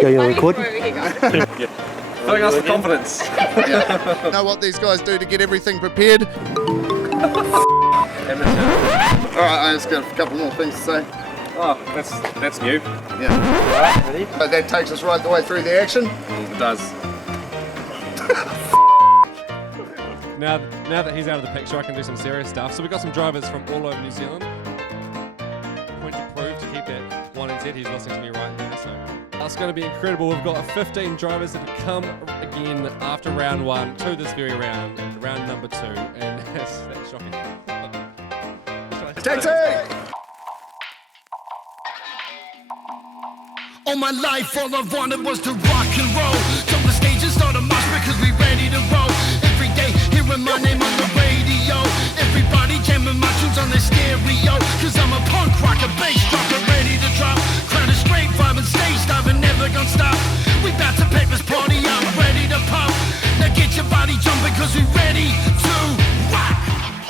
Yeah, you're recording? Yeah. Filling us with confidence. Yeah. Know what these guys do to get everything prepared. Alright, I just got a couple more things to say. Oh, that's new. Yeah. Alright, ready? So that takes us right the way through the action. It does. Now that he's out of the picture, I can do some serious stuff. So we've got some drivers from all over New Zealand. Point to prove to keep that 1NZ. He's listening to me right now. So that's going to be incredible. We've got 15 drivers that have come again after round one to this very round number 2, and that's shocking. Taxi! All my life, all I wanted was to rock and roll. Jump the stage and start a march because we ready to roll. Every day, hearing my name on the radio. Everybody jamming my tunes on their stereo. Cause I'm a punk rocker, bass dropper, ready to drop. Crowd is straight, vibing, stage diving, never gonna stop. We bout to pack this party, I'm ready to pop. Now get your body jumping cause we ready to rock.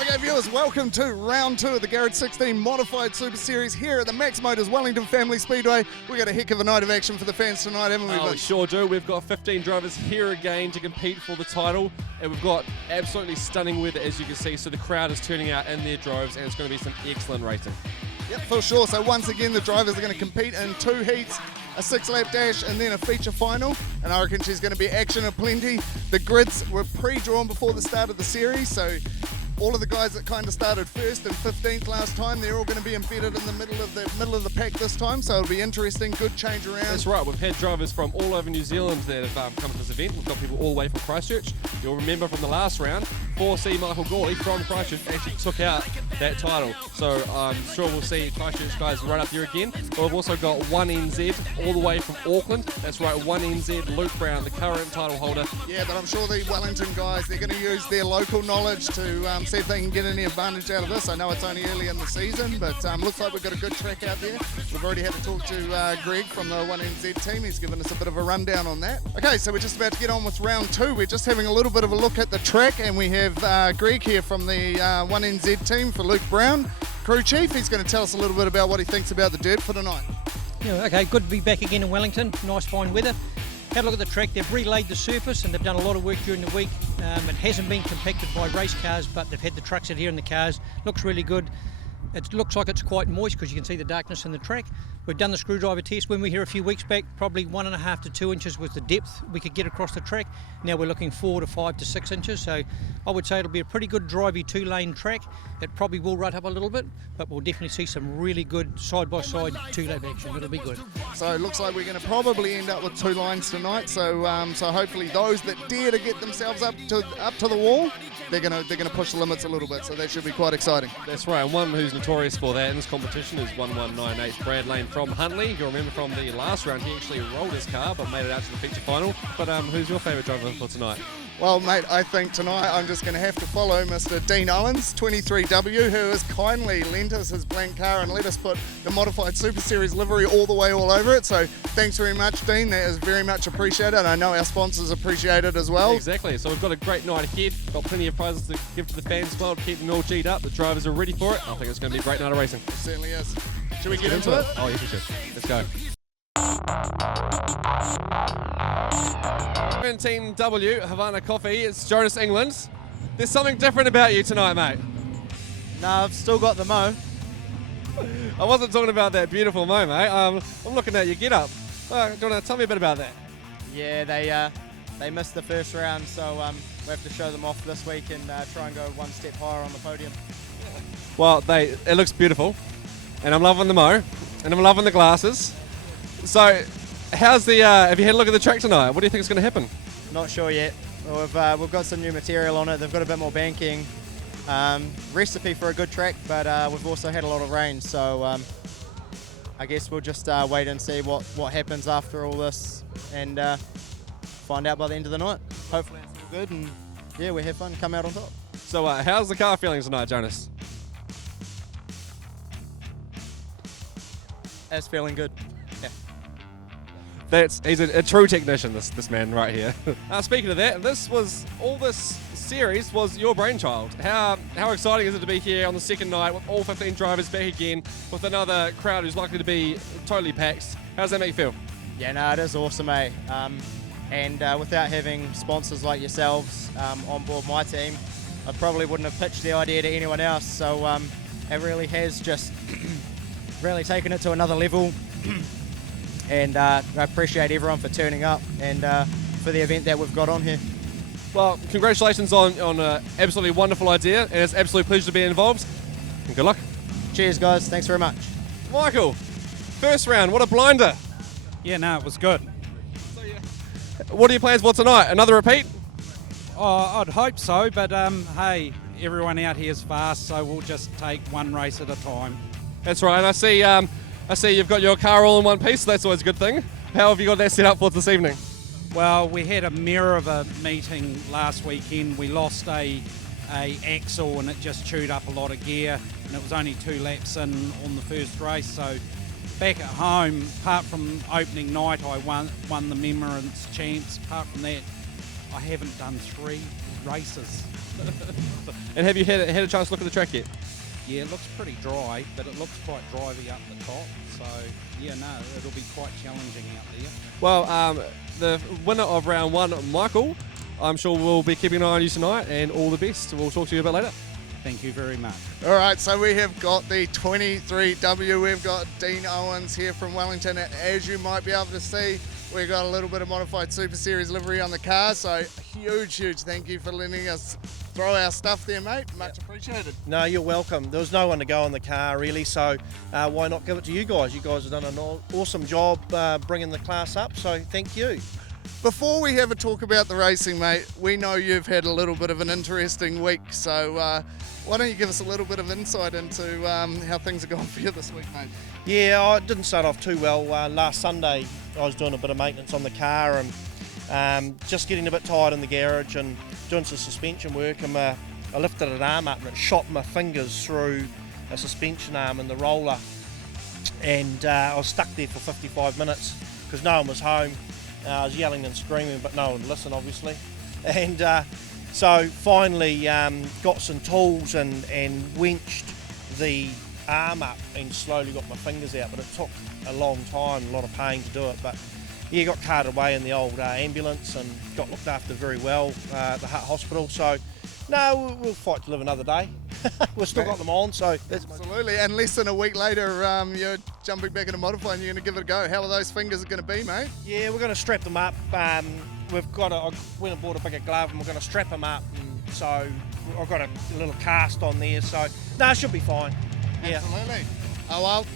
Okay, viewers, welcome to round 2 of the GARAGE16 Modified Super Series here at the Max Motors Wellington Family Speedway. We got a heck of a night of action for the fans tonight, haven't we? Oh, we sure do. We've got 15 drivers here again to compete for the title, and we've got absolutely stunning weather, as you can see, so the crowd is turning out in their droves, and it's going to be some excellent racing. Yep, for sure. So once again, the drivers are going to compete in 2 heats, a 6-lap dash, and then a feature final. And I reckon she's going to be action aplenty. The grids were pre-drawn before the start of the series, so all of the guys that kind of started first and 15th last time, they're all going to be embedded in the middle of the pack this time. So it'll be interesting. Good change around. That's right. We've had drivers from all over New Zealand that have come to this event. We've got people all the way from Christchurch. You'll remember from the last round, 4C Michael Gawley from Christchurch actually took out that title. So I'm sure we'll see Christchurch guys right up there again. But we've also got 1NZ all the way from Auckland. That's right, 1NZ, Luke Brown, the current title holder. Yeah, but I'm sure the Wellington guys, they're going to use their local knowledge to see if they can get any advantage out of this. I know it's only early in the season, but looks like we've got a good track out there. We've already had to talk to Greg from the 1NZ team. He's given us a bit of a rundown on that. Okay, so we're just about to get on with round 2. We're just having a little bit of a look at the track, and we have Greg here from the 1NZ team for Luke Brown, crew chief. He's going to tell us a little bit about what he thinks about the dirt for tonight. Yeah, okay, good to be back again in Wellington. Nice fine weather. Had a look at the track. They've relayed the surface and they've done a lot of work during the week. It hasn't been compacted by race cars, but they've had the trucks out here in the cars. Looks really good. It looks like it's quite moist because you can see the darkness in the track. We've done the screwdriver test. When we were here a few weeks back, probably 1.5 to 2 inches was the depth we could get across the track. Now we're looking 4 to 5 to 6 inches. So I would say it'll be a pretty good drivey 2-lane track. It probably will rut up a little bit, but we'll definitely see some really good side-by-side 2-lap action. It'll be good. So it looks like we're going to probably end up with 2 lines tonight. So hopefully those that dare to get themselves up to the wall, they're going to push the limits a little bit. So that should be quite exciting. That's right. And one who's notorious for that in this competition is 1198 Brad Lane from Huntley. You'll remember from the last round, he actually rolled his car but made it out to the feature final. But who's your favourite driver for tonight? Well, mate, I think tonight I'm just going to have to follow Mr. Dean Owens, 23W, who has kindly lent us his blank car and let us put the Modified Super Series livery all over it. So thanks very much, Dean. That is very much appreciated. I know our sponsors appreciate it as well. Exactly. So we've got a great night ahead. Got plenty of prizes to give to the fans as well to keep them all G'd up. The drivers are ready for it. I think it's going to be a great night of racing. It certainly is. Should we get into it? Oh, yes, we should. Let's go. 17W Havana Coffee, it's Jonas England. There's something different about you tonight, mate. No, I've still got the mo. I wasn't talking about that beautiful mo, mate. I'm looking at your get-up. Do you want to tell me a bit about that? Yeah, they missed the first round, so we have to show them off this week and try and go one step higher on the podium. Well, it looks beautiful, and I'm loving the mo, and I'm loving the glasses. So, how's the? Have you had a look at the track tonight? What do you think is going to happen? Not sure yet. We've got some new material on it. They've got a bit more banking. Recipe for a good track, but we've also had a lot of rain, so I guess we'll just wait and see what happens after all this, and find out by the end of the night. Hopefully it's all good, and yeah, we have fun, come out on top. So, how's the car feeling tonight, Jonas? It's feeling good. He's a true technician, this man right here. Speaking of that, this series was your brainchild. How exciting is it to be here on the second night with all 15 drivers back again, with another crowd who's likely to be totally packed? How does that make you feel? Yeah, no, it is awesome, mate. And without having sponsors like yourselves on board my team, I probably wouldn't have pitched the idea to anyone else. So it really has just really taken it to another level. And I appreciate everyone for turning up and for the event that we've got on here. Well, congratulations on an absolutely wonderful idea, and it's an absolute pleasure to be involved. And good luck. Cheers, guys. Thanks very much. Michael, first round, what a blinder. Yeah, no, it was good. What are your plans for tonight? Another repeat? Oh, I'd hope so, but hey, everyone out here is fast, so we'll just take one race at a time. That's right. And I see you've got your car all in one piece, so that's always a good thing. How have you got that set up for this evening? Well, we had a mirror of a meeting last weekend. We lost a axle and it just chewed up a lot of gear, and it was only 2 laps in on the first race. So back at home, apart from opening night, I won the Memorance Champs. Apart from that, I haven't done 3 races. And have you had a chance to look at the track yet? Yeah, it looks pretty dry, but it looks quite drivey up the top. So yeah, no, it'll be quite challenging out there. Well, the winner of round 1, Michael, I'm sure we'll be keeping an eye on you tonight, and all the best. We'll talk to you a bit later. Thank you very much. All right, so we have got the 23W. We've got Dean Owens here from Wellington. As you might be able to see, we've got a little bit of modified Super Series livery on the car. So huge thank you for letting us throw our stuff there, mate. Much appreciated. No, you're welcome. There was no one to go in the car, really, so why not give it to you guys? You guys have done an awesome job bringing the class up, so thank you. Before we have a talk about the racing, mate, we know you've had a little bit of an interesting week, so why don't you give us a little bit of insight into how things are going for you this week, mate? Yeah, I didn't start off too well. Last Sunday I was doing a bit of maintenance on the car and just getting a bit tired in the garage and doing some suspension work, and I lifted an arm up and it shot my fingers through a suspension arm in the roller, and I was stuck there for 55 minutes because no one was home. I was yelling and screaming, but no one would listen, obviously. And so finally got some tools and winched the arm up and slowly got my fingers out, but it took a long time, a lot of pain to do it. But yeah, got carted away in the old ambulance and got looked after very well at the Hutt Hospital. So no, we'll fight to live another day. We've still got them on, so that's absolutely. And less than a week later, you're jumping back into modify and you're going to give it a go. How are those fingers going to be, mate? Yeah, we're going to strap them up. I went and bought a bigger glove and we're going to strap them up. And so I've got a little cast on there, so no, it should be fine. Yeah. Absolutely. Oh well,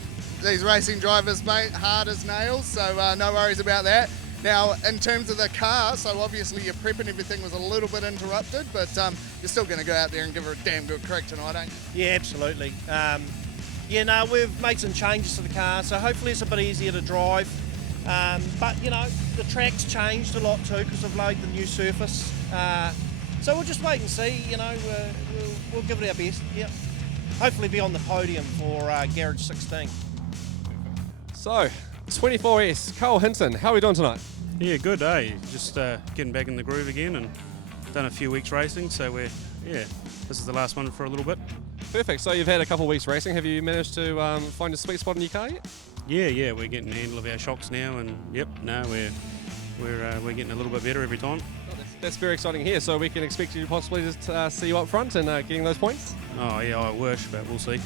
these racing drivers, mate, hard as nails, so no worries about that. Now, in terms of the car, so obviously your prep and everything was a little bit interrupted, but you're still going to go out there and give her a damn good crack tonight, ain't you? Yeah, absolutely. We've made some changes to the car, so hopefully it's a bit easier to drive. But, you know, the track's changed a lot too because I've laid the new surface. So we'll just wait and see, you know, we'll give it our best, yeah. Hopefully be on the podium for GARAGE16. So, 24S, Cole Hinton, how are we doing tonight? Yeah, good, eh? Just getting back in the groove again and done a few weeks racing, so this is the last one for a little bit. Perfect, so you've had a couple of weeks racing. Have you managed to find a sweet spot in your car yet? Yeah, we're getting the handle of our shocks now, and we're getting a little bit better every time. That's very exciting here, so we can expect you to possibly just see you up front and getting those points? Oh yeah, I wish, but we'll see.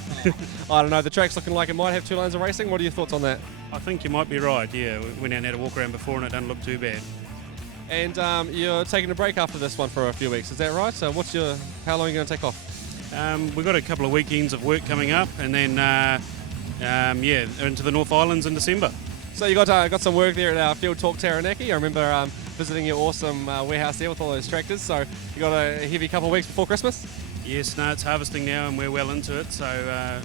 I don't know, the track's looking like it might have 2 lanes of racing. What are your thoughts on that? I think you might be right, yeah. We went out and had a walk around before and it doesn't look too bad. And you're taking a break after this one for a few weeks, is that right? So how long are you going to take off? We've got a couple of weekends of work coming up, and then into the North Islands in December. So you got some work there at our Field Talk Taranaki. I remember visiting your awesome warehouse there with all those tractors. So you got a heavy couple of weeks before Christmas? Yes, no, it's harvesting now and we're well into it. So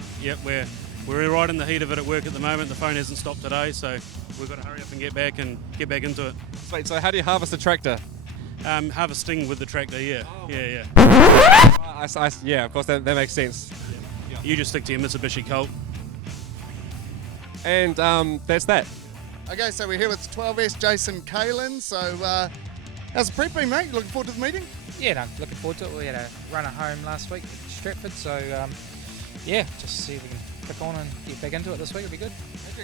we're right in the heat of it at work at the moment. The phone hasn't stopped today, so we've got to hurry up and get back into it. Sweet. So how do you harvest a tractor? Harvesting with the tractor, yeah. Oh. Yeah. Yeah, of course, that makes sense. Yeah. You just stick to your Mitsubishi Colt. And that's that. Okay, so we're here with 12S Jason Kalin. So how's the prep been, mate? Looking forward to the meeting? Yeah, no, looking forward to it. We had a run at home last week at Stratford, so just see if we can kick on and get back into it this week. It'll be good.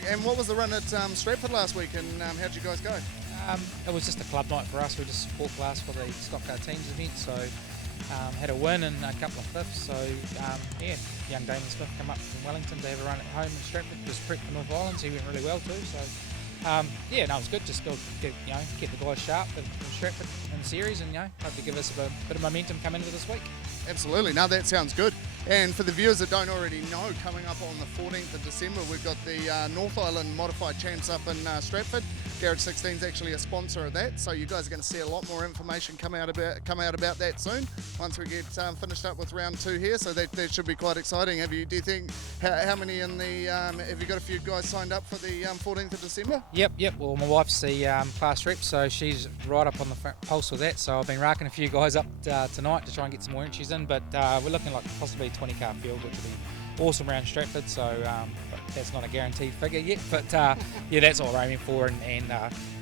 And what was the run at Stratford last week, and how'd you guys go? It was just a club night for us. We just support class for the Stock Car Teams event, so had a win and a couple of fifths. So yeah, young Damon Smith come up from Wellington to have a run at home in Stratford. Just prepped for North Islands. He went really well too. So yeah, no, it was good. Just go, keep the guys sharp in Stratford in the series, and hopefully give us a bit of momentum coming into this week. Absolutely. Now that sounds good. And for the viewers that don't already know, coming up on the 14th of December, we've got the North Island Modified Champs up in Stratford. GARAGE16 is actually a sponsor of that, so you guys are going to see a lot more information come out about that soon. Once we get finished up with round 2 here, so that should be quite exciting. Do you think how many in the? Have you got a few guys signed up for the 14th of December? Yep. Well, my wife's the class rep, so she's right up on the pulse with that. So I've been racking a few guys up tonight to try and get some more entries in, but we're looking like possibly a 20-car field, which will be awesome around Stratford. So but that's not a guaranteed figure yet, but yeah, that's what we're aiming for. And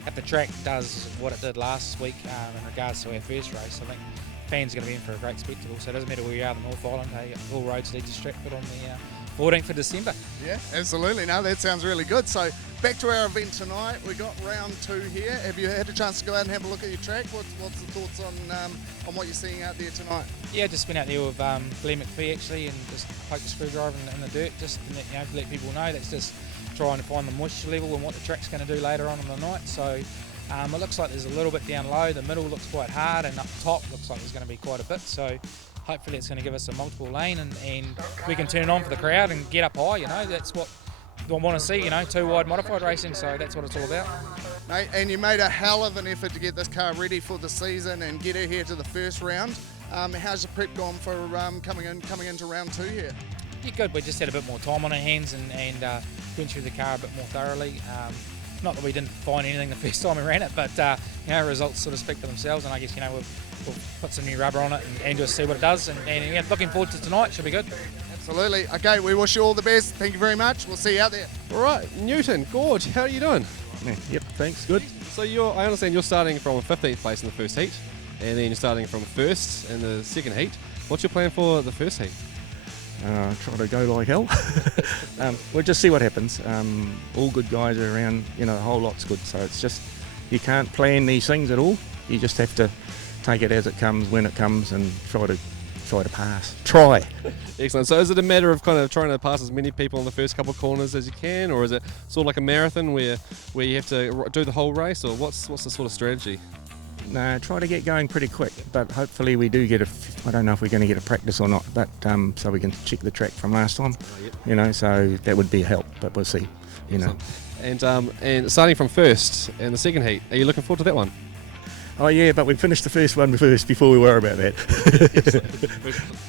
if the track does what it did last week in regards to our first race, I think fans are going to be in for a great spectacle. So it doesn't matter where you are in the North Island, hey, all roads lead to Stratford on the 14th of December. Yeah, absolutely. No, that sounds really good. So back to our event tonight. We got round 2 here. Have you had a chance to go out and have a look at your track? What's the thoughts on what you're seeing out there tonight? Yeah, just been out there with Glenn McPhee actually, and just poked the screwdriver in the dirt, just to let people know. That's just trying to find the moisture level and what the track's going to do later on in the night. So it looks like there's a little bit down low. The middle looks quite hard, and up top looks like there's going to be quite a bit. So hopefully it's going to give us a multiple lane, and we can turn it on for the crowd and get up high. That's what I want to see. 2 wide modified racing. So that's what it's all about. Mate, and you made a hell of an effort to get this car ready for the season and get it here to the first round. How's the prep gone for coming into round 2 here? Yeah, good. We just had a bit more time on our hands and went through the car a bit more thoroughly. Not that we didn't find anything the first time we ran it, but results sort of speak for themselves, and I guess we'll put some new rubber on it and just see what it does. And looking forward to tonight. Should be good. Absolutely. Okay, we wish you all the best. Thank you very much. We'll see you out there. All right, Newton, Gorge, how are you doing? Yep, thanks, good. So I understand you're starting from 15th place in the first heat, and then you're starting from 1st in the second heat. What's your plan for the first heat? Try to go like hell. We'll just see what happens. All good guys are around, the whole lot's good. So it's just, you can't plan these things at all. You just have to take it as it comes, when it comes, and try to pass. Try. Excellent. So is it a matter of kind of trying to pass as many people in the first couple of corners as you can, or is it sort of like a marathon where you have to do the whole race, or what's the sort of strategy? No, try to get going pretty quick, but hopefully we do get I don't know if we're going to get a practice or not, but so we can check the track from last time, so that would be a help, but we'll see, And starting from 1st in the second heat, are you looking forward to that one? Oh yeah, but we finished the first one first before we worry about that.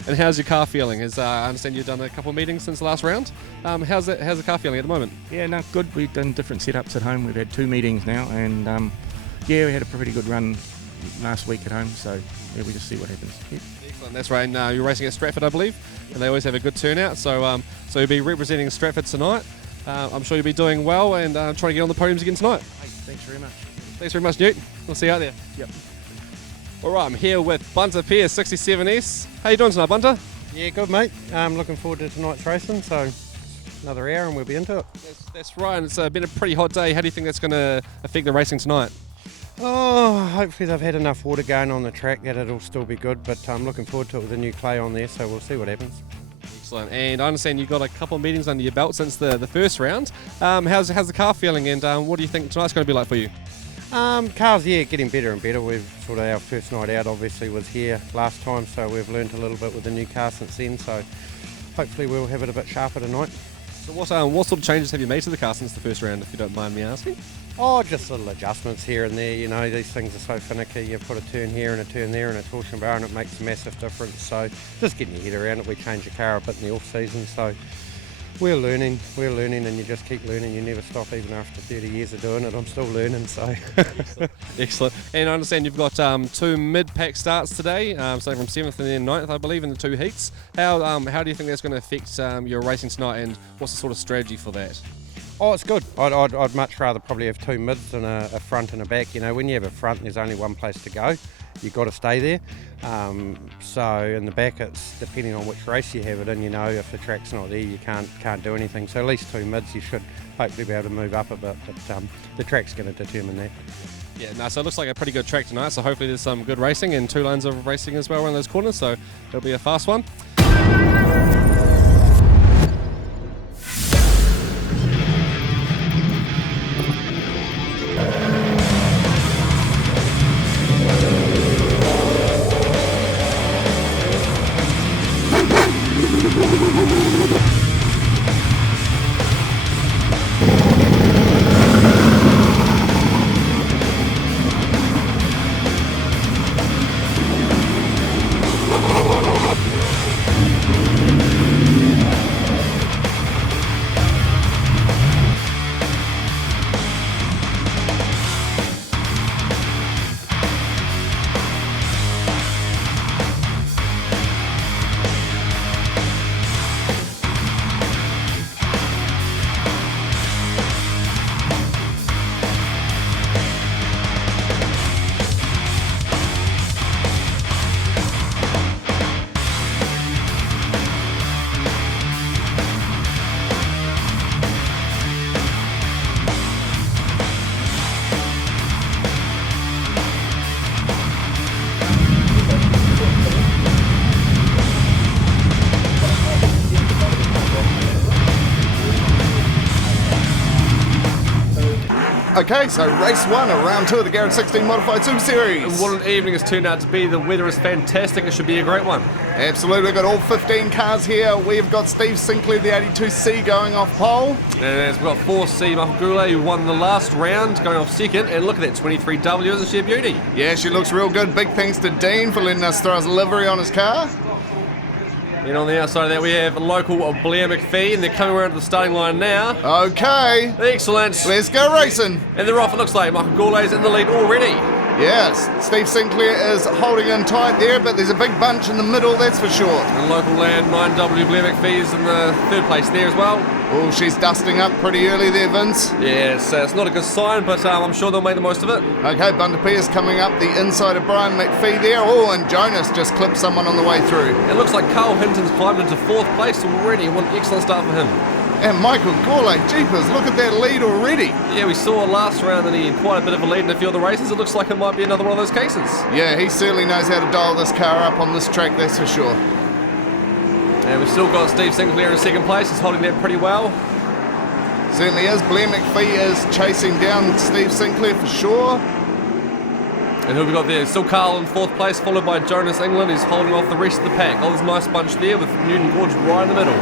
And how's your car feeling? I understand you've done a couple of meetings since the last round. How's the car feeling at the moment? Yeah, no, good. We've done different setups at home. We've had 2 meetings now, and yeah, we had a pretty good run last week at home, so yeah, we just see what happens. Yep. Excellent, that's right. And you're racing at Stratford, I believe, and they always have a good turnout, so you'll be representing Stratford tonight. I'm sure you'll be doing well and trying to get on the podiums again tonight. Hey, thanks very much. Thanks very much, Newt. We'll see you out there. Yep. All right, I'm here with Bunter Pierce, 67S. How you doing tonight, Bunter? Yeah, good, mate. I'm looking forward to tonight's racing, so another hour and we'll be into it. That's right, and it's been a pretty hot day. How do you think that's going to affect the racing tonight? Oh, hopefully they've had enough water going on the track that it'll still be good, but I'm looking forward to it with the new clay on there, so we'll see what happens. Excellent, and I understand you've got a couple of meetings under your belt since the first round. How's the car feeling, and what do you think tonight's going to be like for you? Cars, yeah, getting better and better. We've sort of, our first night out obviously was here last time, so we've learned a little bit with the new car since then, so hopefully we'll have it a bit sharper tonight. So what sort of changes have you made to the car since the first round, if you don't mind me asking? Oh, just little adjustments here and there, these things are so finicky. You put a turn here and a turn there and a torsion bar and it makes a massive difference, so just getting your head around it. We change the car a bit in the off season, so we're learning and you just keep learning. You never stop, even after 30 years of doing it. I'm still learning, so. Excellent. And I understand you've got 2 mid-pack starts today, starting from 7th and then 9th, I believe, in the 2 heats. How do you think that's going to affect your racing tonight, and what's the sort of strategy for that? Oh, it's good. I'd much rather probably have 2 mids than a front and a back. When you have a front, there's only one place to go. you've got to stay there. So in the back, it's depending on which race you have it in. You know, if the track's not there, you can't do anything. So at least 2 mids, you should hopefully be able to move up a bit. But the track's going to determine that. Yeah, no, so it looks like a pretty good track tonight. So hopefully there's some good racing and 2 lanes of racing as well around those corners. So it'll be a fast one. Okay, so race 1 of round 2 of the GARAGE16 Modified Super Series. And what an evening it's turned out to be. The weather is fantastic. It should be a great one. Absolutely, we've got all 15 cars here. We've got Steve Sinclair, the 82C, going off pole. And we've got 4C Michael Goulet, who won the last round, going off second. And look at that 23W, isn't she a beauty? Yeah, she looks real good. Big thanks to Dean for letting us throw his livery on his car. And on the outside of that, we have local Blair McPhee, and they're coming around to the starting line now. Okay. Excellent. Let's go racing. And they're off, it looks like. Michael Goulet's in the lead already. Yes, Steve Sinclair is holding in tight there, but there's a big bunch in the middle, that's for sure. And local land 9W Blair McPhee is in the 3rd place there as well. Oh, she's dusting up pretty early there, Vince. Yeah, it's not a good sign, but I'm sure they'll make the most of it. Okay, Bunter Pierce coming up the inside of Brian McPhee there. Oh, and Jonas just clipped someone on the way through. It looks like Carl Hinton's climbed into 4th place already. What an excellent start for him. And Michael Goulet, jeepers, look at that lead already. Yeah, we saw last round that he had quite a bit of a lead in a few of the races. It looks like it might be another one of those cases. Yeah, he certainly knows how to dial this car up on this track, that's for sure. And we've still got Steve Sinclair in 2nd place. He's holding that pretty well. Certainly is. Blair McPhee is chasing down Steve Sinclair for sure. And who have we got there? Still Carl in 4th place, followed by Jonas England, who's holding off the rest of the pack. Oh, there's a nice bunch there with Newton Gorge right in the middle.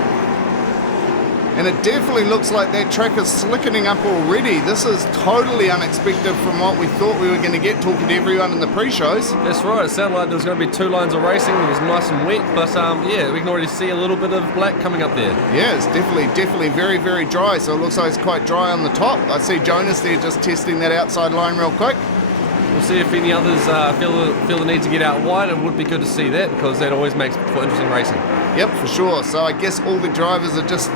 And it definitely looks like that track is slickening up already. This is totally unexpected from what we thought we were going to get, talking to everyone in the pre-shows. That's right, it sounded like there was going to be 2 lines of racing. It was nice and wet, but yeah, we can already see a little bit of black coming up there. Yeah, it's definitely very, very dry, so it looks like it's quite dry on the top. I see Jonas there just testing that outside line real quick. We'll see if any others feel the need to get out wide. It would be good to see that, because that always makes for interesting racing. Yep, for sure. So I guess all the drivers are just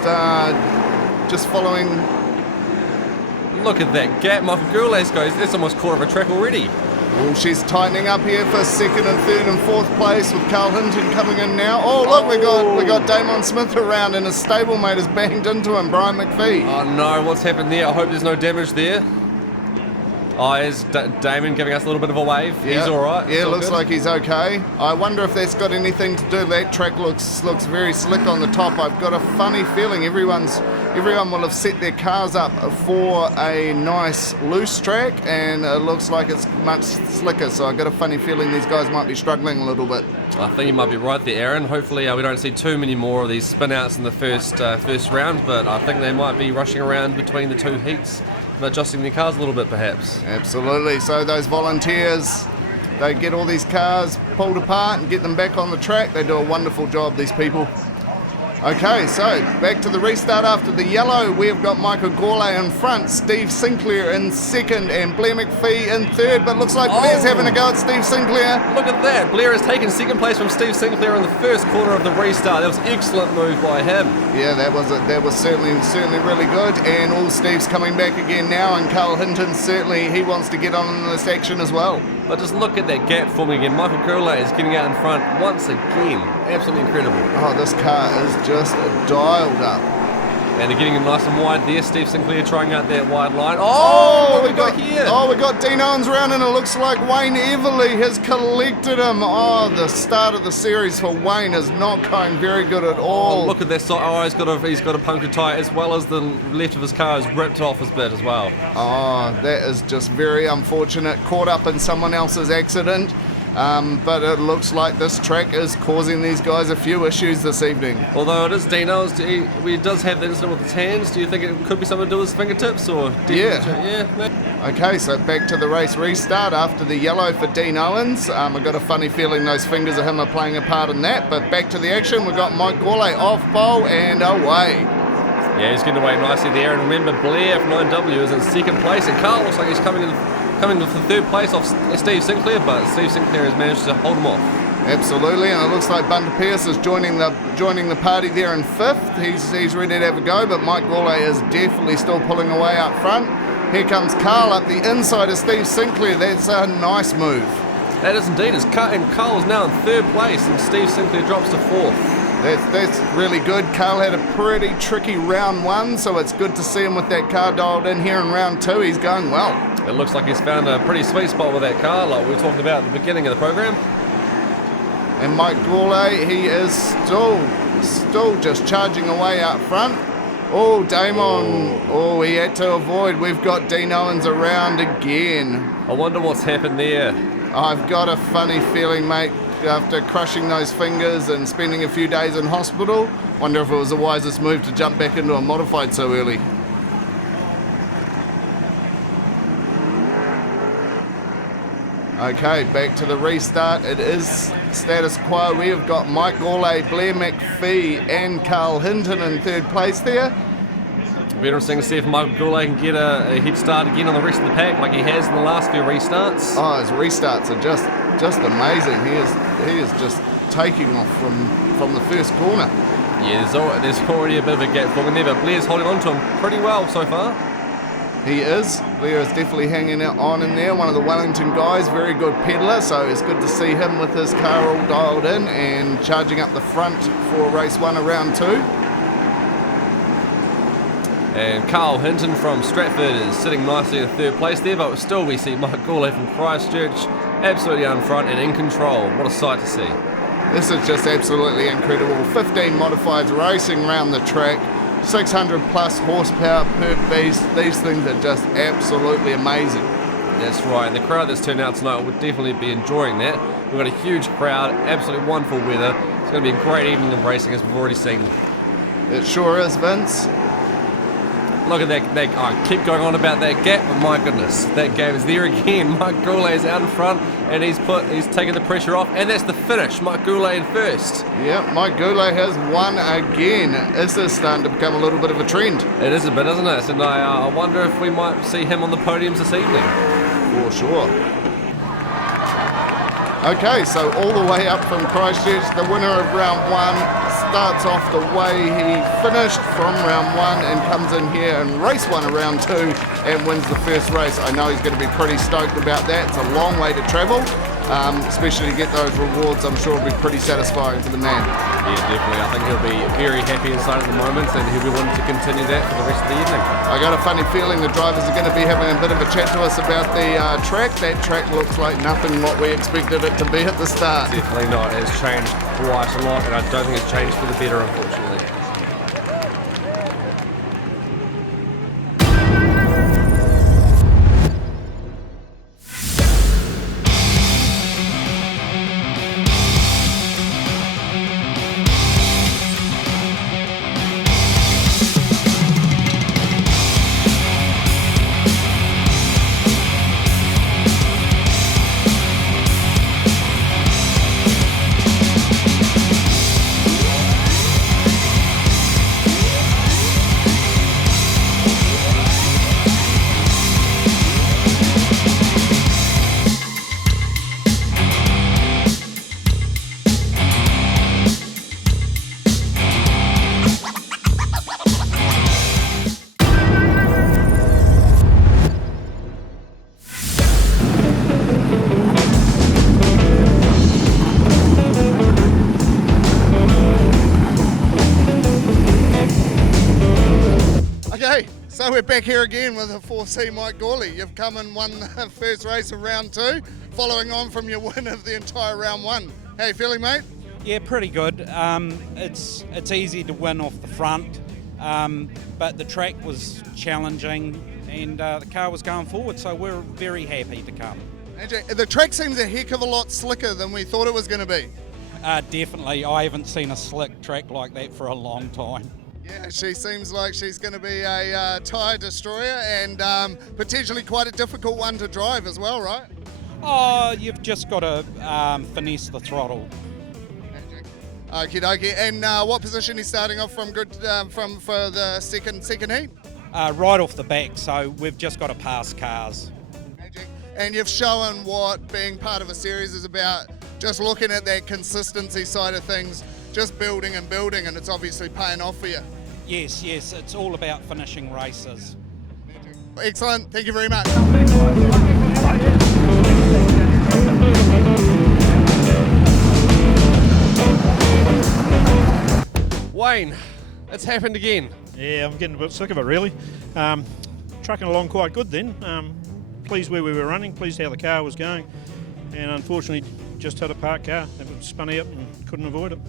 following. Look at that gap. Michael Goulet goes, that's almost quarter of a track already. Well, she's tightening up here for 2nd and 3rd and 4th place with Carl Hinton coming in now. Oh, look, we got Damon Smith around, and his stablemate has banged into him, Brian McPhee. Oh no, what's happened there? I hope there's no damage there. Oh, is Damon giving us a little bit of a wave? Yeah. He's all right. Yeah, all looks good. like he's okay. I wonder if that's got anything to do. That track looks very slick on the top. I've got a funny feeling everyone will have set their cars up for a nice loose track, and it looks like it's much slicker. So I've got a funny feeling these guys might be struggling a little bit. I think you might be right there, Aaron. Hopefully we don't see too many more of these spin-outs in the first round, but I think they might be rushing around between the 2 heats and adjusting their cars a little bit, perhaps. Absolutely. So those volunteers, they get all these cars pulled apart and get them back on the track. They do a wonderful job, these people. Okay, so back to the restart after the yellow. We've got Michael Goulet in front, Steve Sinclair in 2nd, and Blair McPhee in 3rd, but looks like Blair's having a go at Steve Sinclair. Look at that. Blair has taken 2nd place from Steve Sinclair in the 1st corner of the restart. That was an excellent move by him. Yeah, that was certainly really good, and all Steve's coming back again now, and Carl Hinton certainly, he wants to get on in this action as well. But just look at that gap forming again. Michael Goulet is getting out in front once again. Absolutely incredible. Oh, this car is just dialed up. And they're getting him nice and wide there. Steve Sinclair trying out that wide line. Oh, we got here. Oh, we got Dean Owens round, and it looks like Wayne Everly has collected him. Oh, the start of the series for Wayne is not going very good at all. Oh, look at that side. Oh, he's got a punctured tyre, as well as the left of his car is ripped off his bit as well. Oh, that is just very unfortunate. Caught up in someone else's accident. But it looks like this track is causing these guys a few issues this evening. Although it is Dino's, he does have the incident with his hands. Do you think it could be something to do with his fingertips? Or Yeah. Okay, so back to the race restart after the yellow for Dean Owens. I've got a funny feeling those fingers of him are playing a part in that. But back to the action, we've got Mike Goulet off pole and away. Yeah, he's getting away nicely there. And remember, Blair from 9W is in second place, and Carl looks like he's coming with the third place off Steve Sinclair, but Steve Sinclair has managed to hold him off. Absolutely, and it looks like Bunter Pierce is joining the party there in fifth. He's ready to have a go, but Mike Goulet is definitely still pulling away up front. Here comes Carl up the inside of Steve Sinclair. That's a nice move. That is indeed. And Carl is now in third place, and Steve Sinclair drops to fourth. That's really good. Carl had a pretty tricky round one, so it's good to see him with that car dialed in here in round two. He's going well. It looks like he's found a pretty sweet spot with that car, like we were talking about at the beginning of the program. And Mike Goulet, he is still just charging away up front. Oh, Damon. Oh, he had to avoid. We've got Dean Owens around again. I wonder what's happened there. I've got a funny feeling, mate, after crushing those fingers and spending a few days in hospital. Wonder if it was the wisest move to jump back into a modified so early. Okay, back to the restart. It is status quo. We have got Mike Goulet, Blair McPhee and Carl Hinton in third place there. It'll be interesting to see if Michael Goulet can get a head start again on the rest of the pack like he has in the last few restarts. Oh, his restarts are just amazing. He is just taking off from the first corner. Yeah, there's already a bit of a gap forming there, but Blair's holding on to him pretty well so far. He is. Blair is definitely hanging on in there. One of the Wellington guys, very good peddler, so it's good to see him with his car all dialed in and charging up the front for race one of round two. And Carl Hinton from Stratford is sitting nicely in third place there, but still we see Mike Goulet from Christchurch absolutely on front and in control. What a sight to see. This is just absolutely incredible. 15 modifieds racing around the track. 600 plus horsepower per beast. These things are just absolutely amazing. That's right, and the crowd that's turned out tonight would definitely be enjoying that. We've got a huge crowd, absolutely wonderful weather. It's going to be a great evening of racing as we've already seen. It sure is, Vince. Look at that I keep going on about that gap, but my goodness, that gap is there again. Mike Goulet is out in front, and he's taken the pressure off, and that's the finish. Mike Goulet in first. Yeah, Mike Goulet has won again. This is starting to become a little bit of a trend. It is a bit, isn't it? And I wonder if we might see him on the podiums this evening. For sure. Okay, so all the way up from Christchurch, the winner of round one starts off the way he finished from round one and comes in here and race one of round two and wins the first race. I know he's going to be pretty stoked about that. It's a long way to travel, especially to get those rewards. I'm sure it'll be pretty satisfying for the man. Yeah, definitely. I think he'll be very happy inside at the moment, and he'll be wanting to continue that for the rest of the evening. I got a funny feeling the drivers are going to be having a bit of a chat to us about the track. That track looks like nothing what we expected it to be at the start. Definitely not. It's changed quite a lot, and I don't think it's changed for the better, unfortunately. So we're back here again with the 4C Mike Gawley. You've come and won the first race of round 2, following on from your win of the entire round 1. How you feeling, mate? Yeah, pretty good. It's easy to win off the front, but the track was challenging and the car was going forward, so we're very happy to come. AJ, the track seems a heck of a lot slicker than we thought it was going to be. Definitely. I haven't seen a slick track like that for a long time. Yeah, she seems like she's going to be a tyre destroyer and potentially quite a difficult one to drive as well, right? Oh, you've just got to finesse the throttle. Okie dokie. And what position is starting off from good for the second heat? Right off the back, so we've just got to pass cars. And you've shown what being part of a series is about, just looking at that consistency side of things, just building, and it's obviously paying off for you. Yes, it's all about finishing races. Excellent, thank you very much. Wayne, it's happened again. Yeah, I'm getting a bit sick of it really. Trucking along quite good then. Pleased where we were running, pleased how the car was going, and unfortunately just had a parked car. It spun out and couldn't avoid it.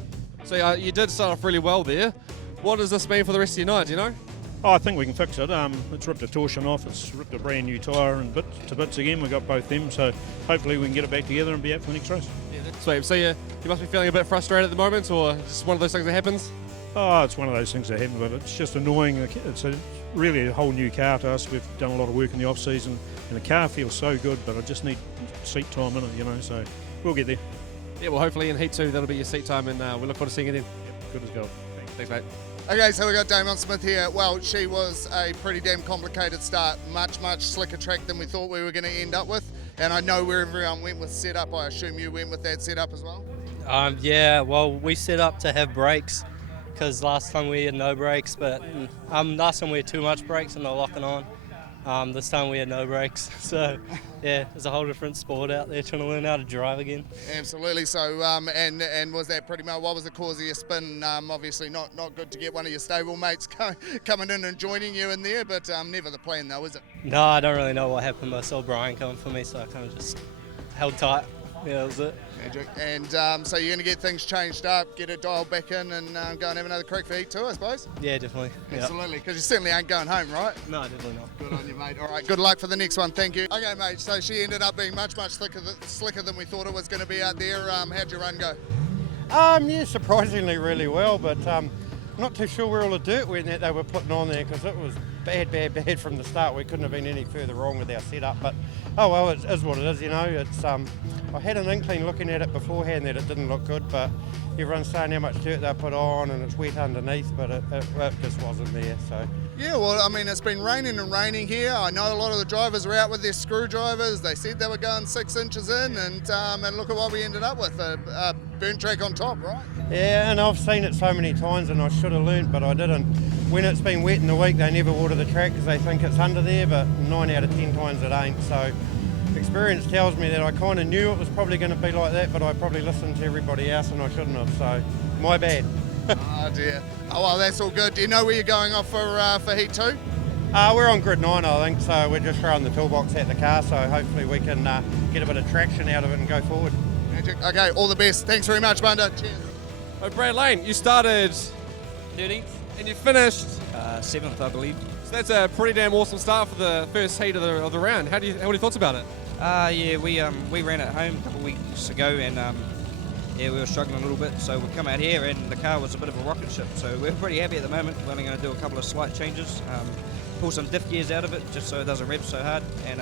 So you did start off really well there. What does this mean for the rest of your night, do you know? Oh, I think we can fix it. It's ripped a torsion off, it's ripped a brand new tyre and bits again. We got both them, so hopefully we can get it back together and be out for the next race. Yeah, that's sweet. So you must be feeling a bit frustrated at the moment, or just one of those things that happens? Oh, it's one of those things that happen, but it's just annoying. It's really a whole new car to us. We've done a lot of work in the off-season, and the car feels so good, but I just need seat time in it, so we'll get there. Yeah, well, hopefully in Heat 2 that'll be your seat time, and we look forward to seeing you then. Yep, good as gold. Thanks, mate. Okay, so we've got Damon Smith here. Well, she was a pretty damn complicated start. Much slicker track than we thought we were going to end up with. And I know where everyone went with setup. I assume you went with that setup as well? Yeah, well, we set up to have brakes because last time we had no brakes, but last time we had too much brakes and they're locking on. This time we had no brakes, so yeah, it's a whole different sport out there trying to learn how to drive again. Absolutely. So, and was that pretty much what was the cause of your spin? Obviously, not good to get one of your stable mates coming in and joining you in there, but never the plan though, is it? No, I don't really know what happened. I saw Brian coming for me, so I kind of just held tight. Yeah, that was it. Magic. And so you're going to get things changed up, get it dialed back in, and go and have another crack for Heat 2, I suppose? Yeah, definitely. Absolutely, because you certainly ain't going home, right? No, definitely not. Good on you, mate. All right, good luck for the next one. Thank you. Okay, mate, so she ended up being much slicker than we thought it was going to be out there. How'd your run go? Yeah, surprisingly really well, but not too sure where all the dirt went that they were putting on there, because it was bad from the start. We couldn't have been any further wrong with our setup, but oh well, it is what it is, you know. It's I had an inkling looking at it beforehand that it didn't look good, but everyone's saying how much dirt they put on and it's wet underneath, but it just wasn't there. So yeah, well, I mean, it's been raining here. I know a lot of the drivers are out with their screwdrivers. They said they were going 6 inches in, and look at what we ended up with, a burnt track on top, right? yeah, and I've seen it so many times and I should have learnt, but I didn't. When it's been wet in the week, they never water the track because they think it's under there, but 9 out of 10 times it ain't. So experience tells me that I kind of knew it was probably going to be like that, but I probably listened to everybody else and I shouldn't have, so my bad. Oh dear. Oh well, that's all good. Do you know where you're going off for Heat 2? We're on grid 9, I think, so we're just throwing the toolbox at the car, so hopefully we can get a bit of traction out of it and go forward. Magic. Okay, all the best. Thanks very much, Bunter. Cheers. Oh, Brad Lane, you started 30th. And you finished 7th, I believe. So that's a pretty damn awesome start for the first heat of the round. What are your thoughts about it? Yeah, we ran at home a couple of weeks ago, and yeah, we were struggling a little bit. So we come out here, and the car was a bit of a rocket ship. So we're pretty happy at the moment. We're only going to do a couple of slight changes, pull some diff gears out of it, just so it doesn't rev so hard. And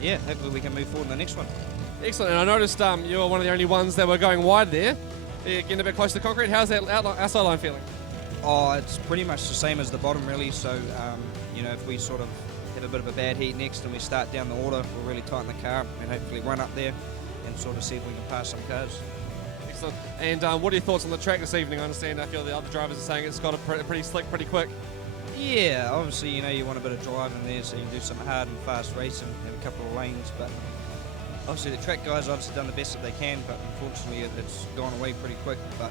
yeah, hopefully we can move forward in the next one. Excellent. And I noticed you were one of the only ones that were going wide there. You're getting a bit close to concrete. How's that outside line feeling? Oh, it's pretty much the same as the bottom, really. So, you know, if we sort of have a bit of a bad heat next and we start down the order, we'll really tighten the car and hopefully run up there and sort of see if we can pass some cars. Excellent. And what are your thoughts on the track this evening? I understand I feel the other drivers are saying it's got a pretty slick, pretty quick. Yeah, obviously, you know, you want a bit of drive in there so you can do some hard and fast racing and a couple of lanes, but obviously the track guys obviously done the best that they can, but unfortunately it's gone away pretty quick. But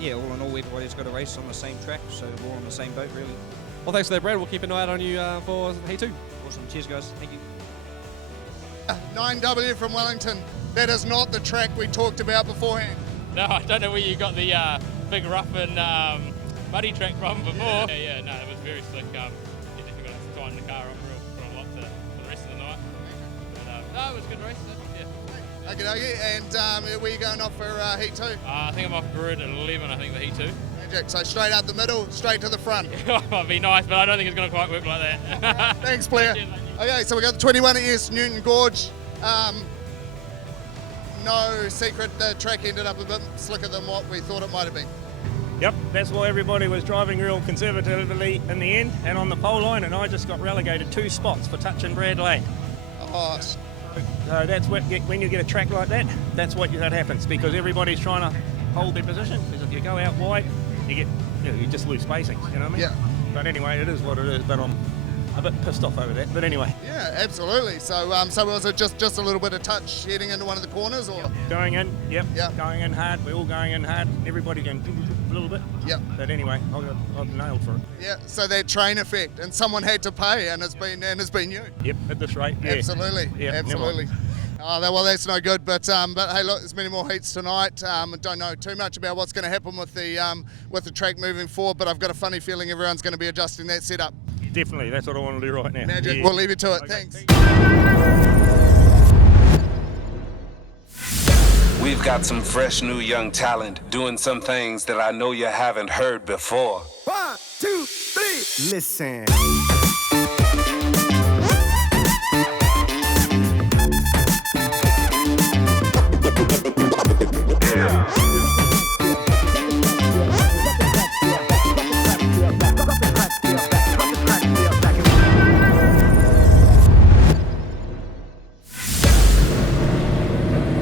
yeah, all in all, everybody's got a race on the same track, so we're all on the same boat, really. Well, thanks for that, Brad. We'll keep an eye out on you for Heat 2. Awesome. Cheers, guys. Thank you. 9W from Wellington. That is not the track we talked about beforehand. No, I don't know where you got the big rough and muddy track from before. Yeah, no, it was very slick. You definitely got to time the car up real a lot for the rest of the night. But, no, it was a good race. Yeah. Okay, and where are you going off for Heat 2? I think I'm off grid at 11, I think, for Heat 2. Magic, so straight up the middle, straight to the front. Might be nice, but I don't think it's going to quite work like that. Thanks, Blair. Okay, so we got the 21S Newton Gorge. No secret, the track ended up a bit slicker than what we thought it might have been. Yep, that's why everybody was driving real conservatively in the end and on the pole line, and I just got relegated 2 spots for touching Brad Lane. Oh. So that's what, when you get a track like that, that's what that happens, because everybody's trying to hold their position, because if you go out wide, you just lose spacing, you know what I mean? Yeah. But anyway, it is what it is, but I'm a bit pissed off over that, but anyway. Yeah, absolutely. So so was it just a little bit of touch heading into one of the corners, or? Going in, yep. Going in hard, we're all going in hard, everybody going a little bit. Yep. But anyway, I've nailed for it. Yeah, so that train effect, and someone had to pay, and it's been you. Yep, at this rate, yeah. Absolutely, yeah, absolutely. Oh, well, that's no good. But hey, look, there's many more heats tonight. I don't know too much about what's going to happen with the track moving forward, but I've got a funny feeling everyone's going to be adjusting that setup. Definitely, that's what I want to do right now. Magic, Yeah. we'll leave you to it. Okay. Thanks. We've got some fresh new young talent doing some things that I know you haven't heard before. 1, 2, 3, listen.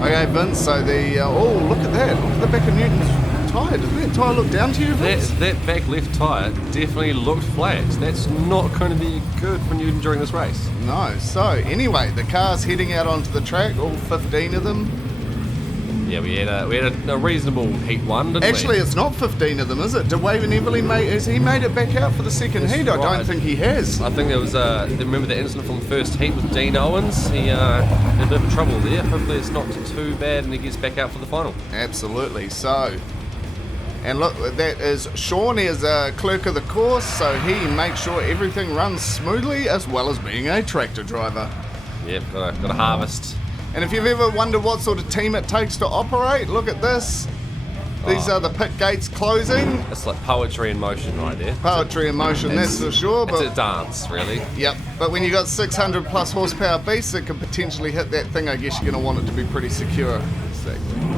Okay, Vince, so oh, look at that. Look at the back of Newton's tyre. Does that tyre look down to you, Vince? That back left tyre definitely looked flat. That's not going to be good for Newton during this race. No. So, anyway, the car's heading out onto the track, all 15 of them. Yeah, we had a reasonable heat one, didn't Actually, we? it's not 15 of them, is it? Did Wave and Everly has he made it back out for the second heat? I don't think he has. I think there was remember the incident from the first heat with Dean Owens? He had a bit of trouble there. Hopefully it's not too bad and he gets back out for the final. Absolutely. So, and look, that is Sean is a clerk of the course, so he makes sure everything runs smoothly as well as being a tractor driver. Yep, got to harvest. And if you've ever wondered what sort of team it takes to operate, look at this. These are the pit gates closing. It's like poetry in motion right there. Poetry in motion, that's for sure. It's a dance, really. Yep, but when you got 600 plus horsepower beasts, it could potentially hit that thing. I guess you're going to want it to be pretty secure.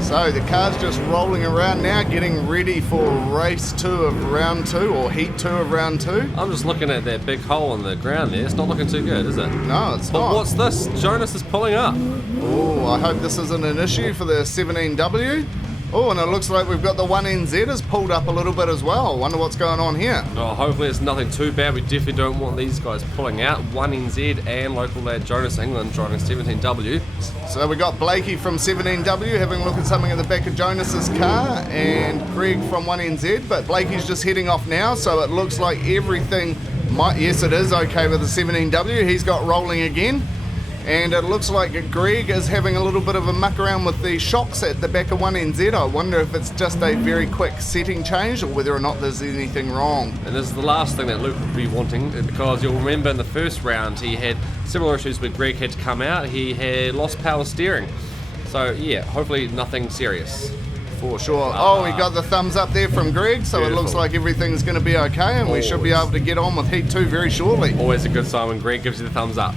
So the car's just rolling around now, getting ready for race 2 of round 2, or heat 2 of round 2. I'm just looking at that big hole in the ground there. It's not looking too good, is it? No, it's but not. But what's this? Jonas is pulling up. Oh, I hope this isn't an issue for the 17W. Oh, and it looks like we've got the 1NZ has pulled up a little bit as well. Wonder what's going on here. Oh, hopefully it's nothing too bad. We definitely don't want these guys pulling out. 1NZ and local lad Jonas England driving 17W. So we got Blakey from 17W having a look at something at the back of Jonas's car, and Greg from 1NZ, but Blakey's just heading off now, so it looks like everything yes, it is okay with the 17W. He's got rolling again. And it looks like Greg is having a little bit of a muck around with the shocks at the back of 1NZ. I wonder if it's just a very quick setting change or whether or not there's anything wrong. And this is the last thing that Luke would be wanting, because you'll remember in the first round he had similar issues where Greg had to come out. He had lost power steering. So yeah, hopefully nothing serious. For sure. We got the thumbs up there from Greg, so beautiful. It looks like everything's going to be okay, and we should be able to get on with Heat 2 very shortly. Always a good sign when Greg gives you the thumbs up.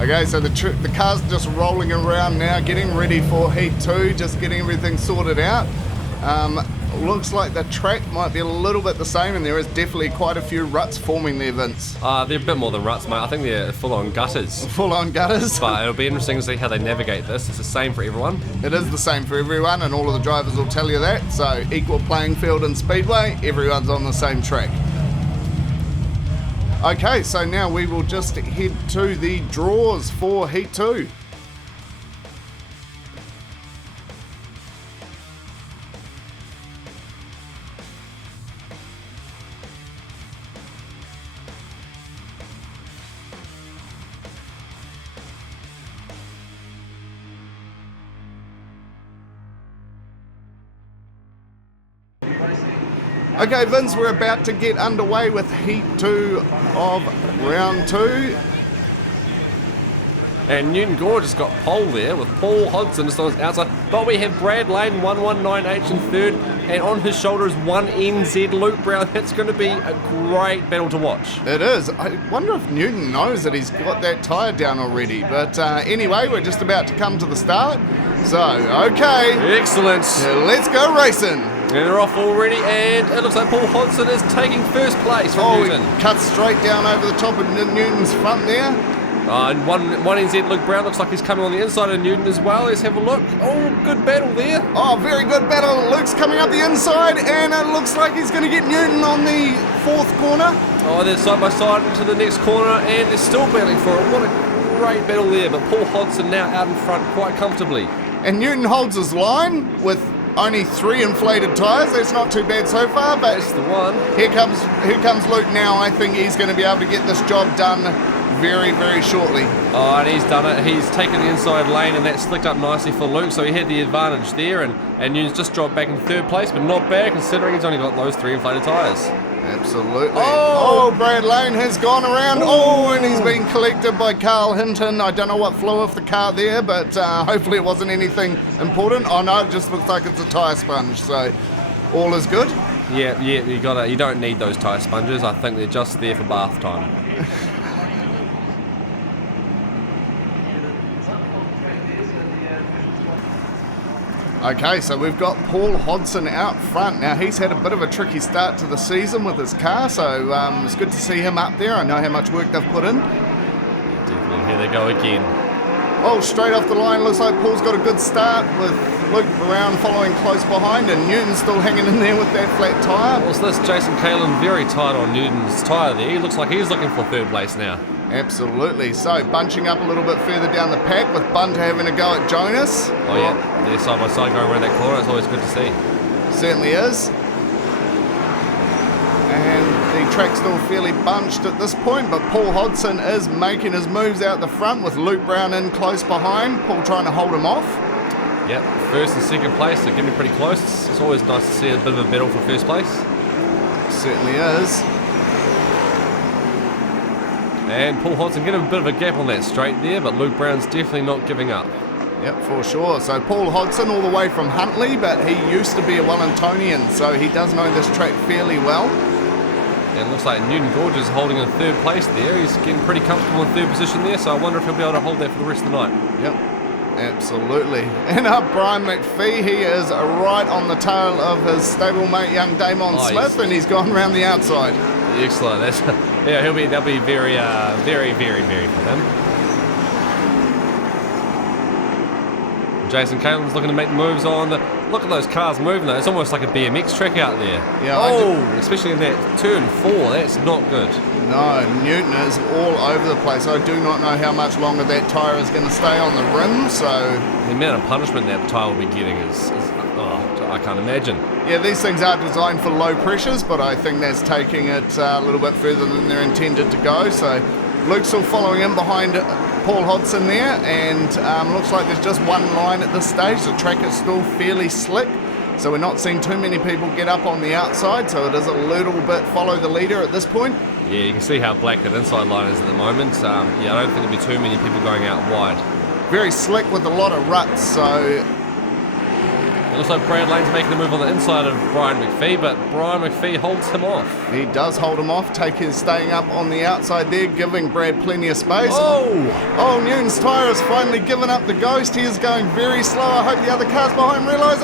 Okay, so the car's just rolling around now, getting ready for Heat 2, just getting everything sorted out. Looks like the track might be a little bit the same, and there is definitely quite a few ruts forming there, Vince. They're a bit more than ruts, mate. I think they're full-on gutters. Full-on gutters? But it'll be interesting to see how they navigate this. It's the same for everyone. It is the same for everyone, and all of the drivers will tell you that. So, equal playing field in Speedway, everyone's on the same track. Okay, so now we will just head to the draws for Heat 2. Okay, Vince, we're about to get underway with Heat 2 of Round 2. And Newton Gorge has got pole there with Paul Hodgson just on his outside. But we have Brad Lane, 119H in third. And on his shoulder is 1NZ Luke Brown. That's going to be a great battle to watch. It is. I wonder if Newton knows that he's got that tyre down already. But anyway, we're just about to come to the start. So, okay. Excellent. Let's go racing. And they're off already, and it looks like Paul Hodgson is taking first place from Newton. He cuts straight down over the top of Newton's front there. And one NZ Luke Brown looks like he's coming on the inside of Newton as well. Let's have a look. Oh, good battle there. Oh, very good battle. Luke's coming up the inside, and it looks like he's going to get Newton on the fourth corner. Oh, they're side by side into the next corner, and they're still battling for it. What a great battle there, but Paul Hodgson now out in front quite comfortably. And Newton holds his line with only 3 inflated tyres. That's not too bad so far, but that's the one. Here comes Luke now. I think he's going to be able to get this job done very, very shortly. Oh, and he's done it. He's taken the inside lane, and that slicked up nicely for Luke, so he had the advantage there, and Newton's just dropped back in third place, but not bad considering he's only got those 3 inflated tyres. Absolutely. Oh, Brad Lane has gone around. Oh, and he's been collected by Carl Hinton. I don't know what flew off the car there, but hopefully it wasn't anything important. Oh no, it just looks like it's a tyre sponge, so all is good. Yeah, you don't need those tyre sponges. I think they're just there for bath time. Okay, so we've got Paul Hodgson out front. Now, he's had a bit of a tricky start to the season with his car, so it's good to see him up there. I know how much work they've put in. Definitely, here they go again. Oh, straight off the line, looks like Paul's got a good start with Luke Brown following close behind, and Newton's still hanging in there with that flat tyre. What's this? Jason Kalin very tight on Newton's tyre there. He looks like he's looking for third place now. Absolutely. So, bunching up a little bit further down the pack with Bunter having a go at Jonas. Oh, yeah. They're side by side going around that corner. It's always good to see. Certainly is. And the track's still fairly bunched at this point, but Paul Hodgson is making his moves out the front with Luke Brown in close behind. Paul trying to hold him off. Yep, first and second place, they're getting pretty close. It's always nice to see a bit of a battle for first place. Certainly is. And Paul Hodgson getting a bit of a gap on that straight there, but Luke Brown's definitely not giving up. Yep, for sure. So Paul Hodgson all the way from Huntley, but he used to be a Wellingtonian, so he does know this track fairly well. And it looks like Newton Gorge is holding in third place there. He's getting pretty comfortable in third position there, so I wonder if he'll be able to hold that for the rest of the night. Yep, absolutely. And up Brian McPhee, he is right on the tail of his stablemate young Damon Smith, and he's gone round the outside. Excellent. That's, yeah, they'll be very, very for him. Jason Caitlin's looking to make the moves on the. Look at those cars moving though. It's almost like a BMX track out there. Yeah. Especially in that turn 4. That's not good. No, Newton is all over the place. I do not know how much longer that tyre is going to stay on the rim. So the amount of punishment that tyre will be getting is I can't imagine. Yeah, these things are designed for low pressures, but I think that's taking it a little bit further than they're intended to go. So Luke's still following in behind Paul Hodgson there, and looks like there's just one line at this stage. The track is still fairly slick, so we're not seeing too many people get up on the outside, so it is a little bit follow the leader at this point. Yeah, you can see how black that inside line is at the moment. Yeah, I don't think there'll be too many people going out wide. Very slick with a lot of ruts, so it looks like Brad Lane's making a move on the inside of Brian McPhee, but Brian McPhee holds him off. He does hold him off, staying up on the outside there, giving Brad plenty of space. Oh, Newton's tyre has finally given up the ghost. He is going very slow. I hope the other cars behind realise.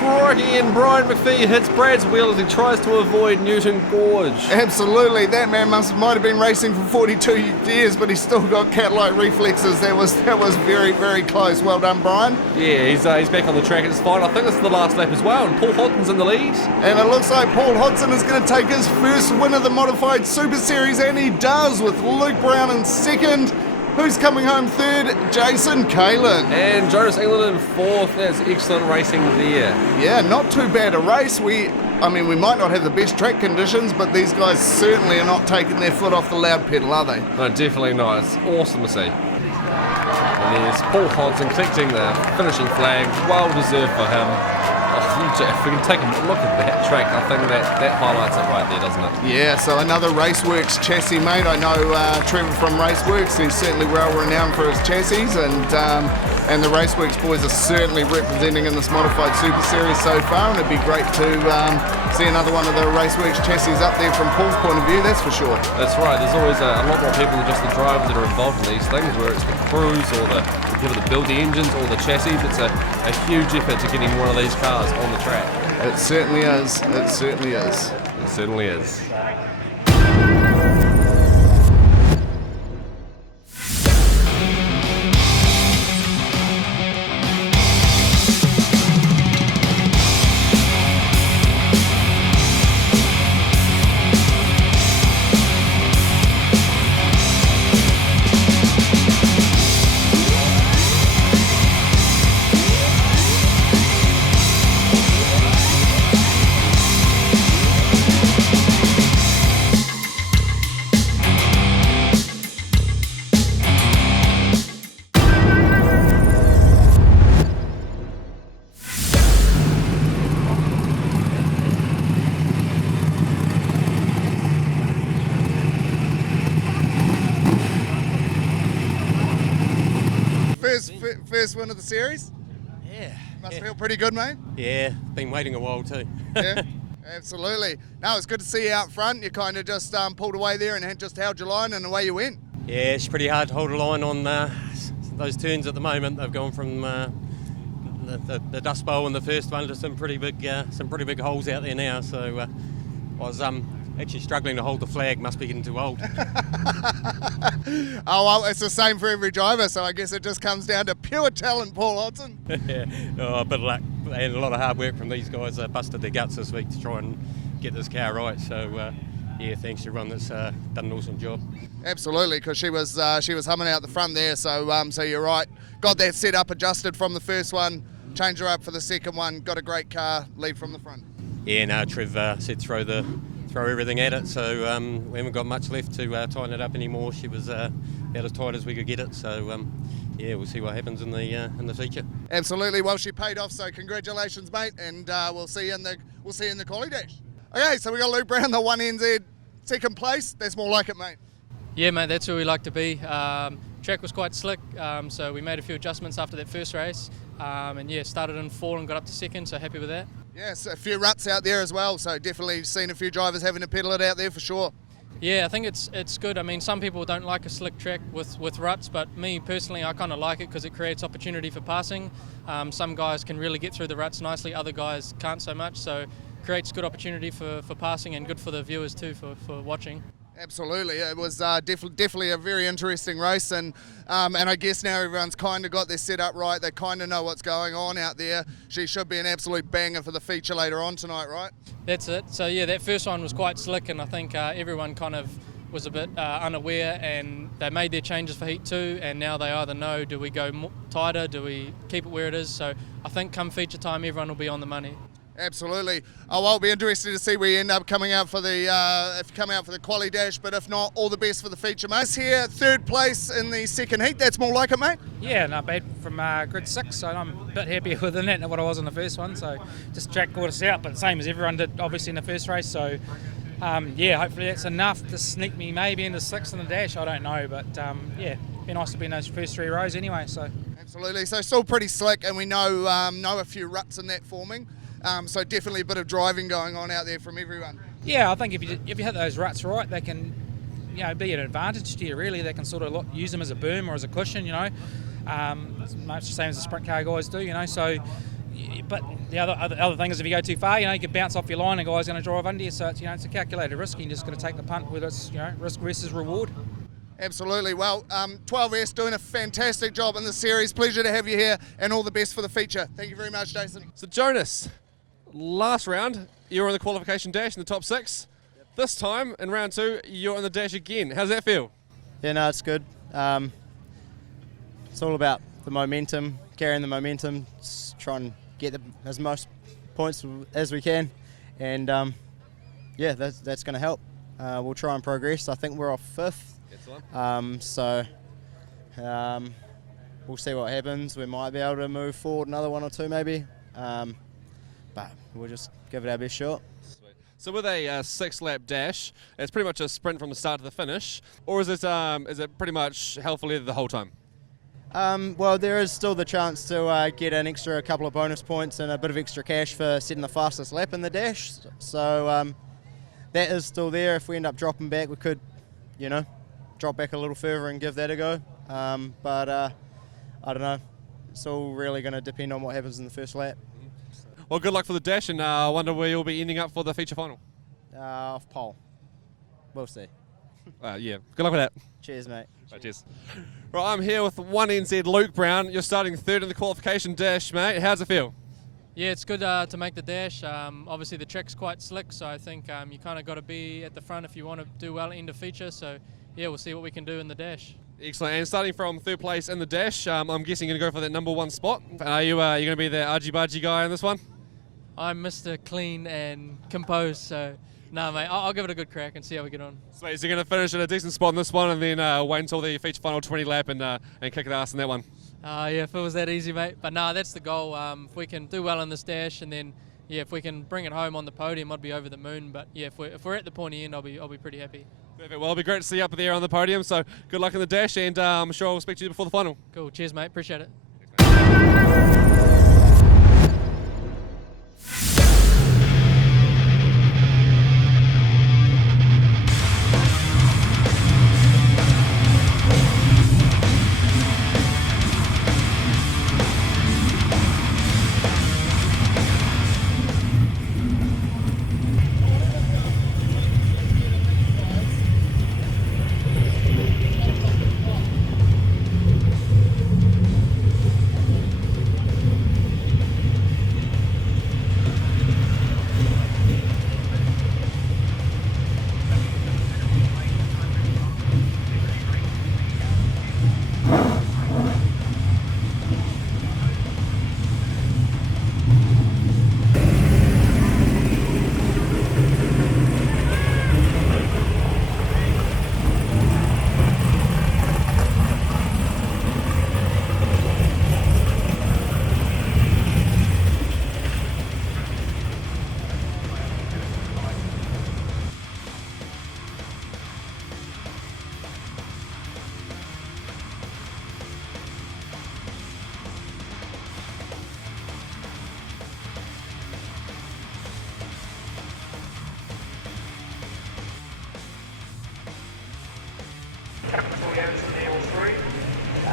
Crikey, and Brian McPhee hits Brad's wheel as he tries to avoid Newton Gorge. Absolutely, that man might have been racing for 42 years, but he's still got cat-like reflexes. That was very, very close. Well done, Brian. Yeah, he's back back on the track. It's fine. I think this is the last lap as well, and Paul Hodgkin's in the lead. And it looks like Paul Hodgson is going to take his first win of the Modified Super Series, and he does, with Luke Brown in second. Who's coming home third? Jason Kalin. And Jonas England in fourth. That's excellent racing there. Yeah, not too bad a race. We might not have the best track conditions, but these guys certainly are not taking their foot off the loud pedal, are they? No, definitely not. It's awesome to see. And there's Paul Hodgson collecting the finishing flag. Well deserved for him. If we can take a look at that track, I think that highlights it right there, doesn't it? Yeah, so another Raceworks chassis, mate. I know Trevor from Raceworks, he's certainly well renowned for his chassis, and the Raceworks boys are certainly representing in this Modified Super Series so far, and it'd be great to see another one of the Raceworks chassis up there from Paul's point of view, that's for sure. That's right, there's always a lot more people than just the drivers that are involved in these things, where it's the crews or the people that build the engines or the chassis. It's a huge effort to getting one of these cars on the track. It certainly is. It certainly is. It certainly is. First win of the series? Yeah. Must feel pretty good, mate? Yeah, been waiting a while too. Yeah, absolutely. No, it's good to see you out front. You kind of just pulled away there and just held your line and away you went. Yeah, it's pretty hard to hold a line on those turns at the moment. They've gone from the Dust Bowl in the first one to some pretty big holes out there now. So I was actually struggling to hold the flag. Must be getting too old. Oh, well, it's the same for every driver, so I guess it just comes down to pure talent, Paul Hodgson. Yeah, a bit of luck and a lot of hard work from these guys. Busted their guts this week to try and get this car right. So yeah, thanks to everyone that's done an awesome job. Absolutely, because she was humming out the front there. So so you're right. Got that set up, adjusted from the first one, changed her up for the second one. Got a great car, lead from the front. Yeah, no, Trev said throw everything at it. So we haven't got much left to tighten it up anymore. She was about as tight as we could get it. So yeah, we'll see what happens in the future. Absolutely. Well, she paid off. So congratulations, mate, and we'll see you in the quali dash. Okay, so we got Luke Brown, the 1NZ second place. That's more like it, mate. Yeah, mate, that's where we like to be. Track was quite slick, so we made a few adjustments after that first race, and yeah, started in 4 and got up to second, so happy with that. Yes, a few ruts out there as well, so definitely seen a few drivers having to pedal it out there for sure. Yeah, I think it's good. I mean, some people don't like a slick track with ruts, but me personally, I kind of like it because it creates opportunity for passing. Some guys can really get through the ruts nicely, other guys can't so much, so creates good opportunity for passing and good for the viewers too for watching. Absolutely, it was definitely a very interesting race, and I guess now everyone's kind of got their setup right. They kind of know what's going on out there. She should be an absolute banger for the feature later on tonight, right? That's it. So yeah, that first one was quite slick, and I think everyone kind of was a bit unaware, and they made their changes for Heat 2, and now they either know, do we go tighter, do we keep it where it is? So I think come feature time, everyone will be on the money. Absolutely. Oh, I'll be interested to see where you end up coming out for the if you come out for the quali dash, but if not, all the best for the feature, mate. Here, third place in the second heat. That's more like it, mate. Yeah, not bad from grid 6, so I'm a bit happier with that than what I was in the first one. So just track caught us out, but same as everyone did, obviously, in the first race. So yeah, hopefully that's enough to sneak me maybe into 6th in the dash. I don't know, but yeah, be nice to be in those first 3 rows anyway. So absolutely. So still pretty slick, and we know a few ruts in that forming. So definitely a bit of driving going on out there from everyone. Yeah, I think if you hit those ruts right, they can, be an advantage to you. Really, they can sort of use them as a berm or as a cushion. Much the same as the sprint car guys do. So, but the other thing is if you go too far, you can bounce off your line, and a guy's going to drive under you. So it's a calculated risk. You're just going to take the punt, whether it's risk versus reward. Absolutely. Well, 12S doing a fantastic job in the series. Pleasure to have you here, and all the best for the feature. Thank you very much, Jason. So Jonas, last round you were in the qualification dash in the top 6. This time in round 2 you're in the dash again. How's that feel? Yeah, no, it's good. It's all about the momentum, carrying the momentum, try and get as most points as we can, and yeah, that's going to help. We'll try and progress. I think we're off 5th. So we'll see what happens. We might be able to move forward another 1 or 2 maybe, but we'll just give it our best shot. So with a 6-lap dash, it's pretty much a sprint from the start to the finish, or is it pretty much hell for leather the whole time? Well, there is still the chance to get an extra couple of bonus points and a bit of extra cash for setting the fastest lap in the dash. So that is still there. If we end up dropping back, we could, drop back a little further and give that a go. But I don't know. It's all really going to depend on what happens in the first lap. Well, good luck for the dash, and I wonder where you'll be ending up for the feature final. Off pole. We'll see. Yeah, good luck with that. Cheers, mate. Right, cheers. Right, I'm here with 1NZ Luke Brown. You're starting 3rd in the qualification dash, mate. How's it feel? Yeah, it's good to make the dash. Obviously the track's quite slick, so I think you kind of got to be at the front if you want to do well in the feature. So yeah, we'll see what we can do in the dash. Excellent. And starting from 3rd place in the dash, I'm guessing you're going to go for that number 1 spot. Are you going to be the argy-bargy guy in this one? I'm Mr. Clean and composed, so no, mate, I'll give it a good crack and see how we get on. Sweet, so you're going to finish at a decent spot in this one and then wait until the feature final 20 lap and kick it ass in that one. Yeah, if it was that easy, mate. But no, that's the goal. If we can do well in this dash, and then yeah, if we can bring it home on the podium, I'd be over the moon. But yeah, if we're at the pointy end, I'll be pretty happy. Perfect. Well, it'll be great to see you up there on the podium. So good luck in the dash, and I'm sure I'll speak to you before the final. Cool. Cheers, mate. Appreciate it.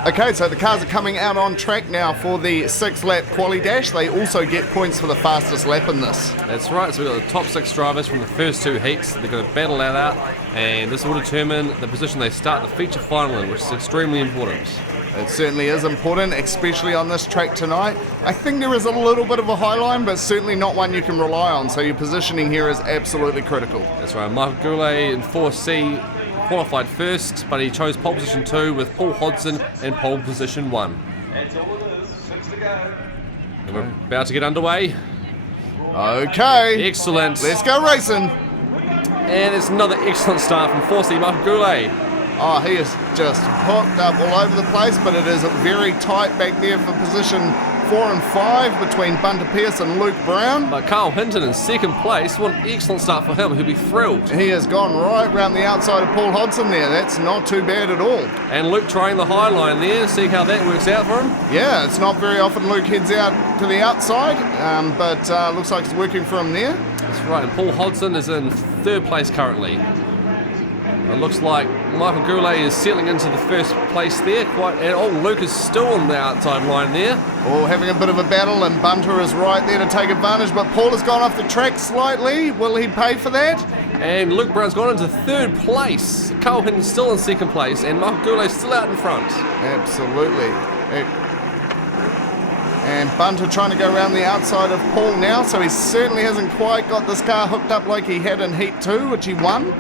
Okay, so the cars are coming out on track now for the 6-lap quali dash. They also get points for the fastest lap in this. That's right, so we've got the top 6 drivers from the first 2 heats. They're going to battle that out, and this will determine the position they start the feature final in, which is extremely important. It certainly is important, especially on this track tonight. I think there is a little bit of a high line, but certainly not one you can rely on, so your positioning here is absolutely critical. That's right, Michael Goulet in 4C qualified first, but he chose pole position 2 with Paul Hodson in pole position 1. That's all it is, 6 to go. And we're about to get underway. Okay. Excellent. Let's go racing. And it's another excellent start from 4C Michael Goulet. Oh, he is just hooked up all over the place, but it is very tight back there for position 4 and 5 between Bunter Pierce and Luke Brown. But Carl Hinton in 2nd place. What an excellent start for him. He'll be thrilled. He has gone right round the outside of Paul Hodson there. That's not too bad at all. And Luke trying the high line there, seeing how that works out for him. Yeah, it's not very often Luke heads out to the outside, but looks like it's working for him there. That's right, and Paul Hodson is in 3rd place currently. It looks like Michael Goulet is settling into the first place there. Luke is still on the outside line there. Oh, having a bit of a battle, and Bunter is right there to take advantage, but Paul has gone off the track slightly. Will he pay for that? And Luke Brown's gone into third place. Carl Hinton's still in second place, and Michael Goulet's still out in front. Absolutely. And Bunter trying to go around the outside of Paul now, so he certainly hasn't quite got this car hooked up like he had in Heat 2, which he won.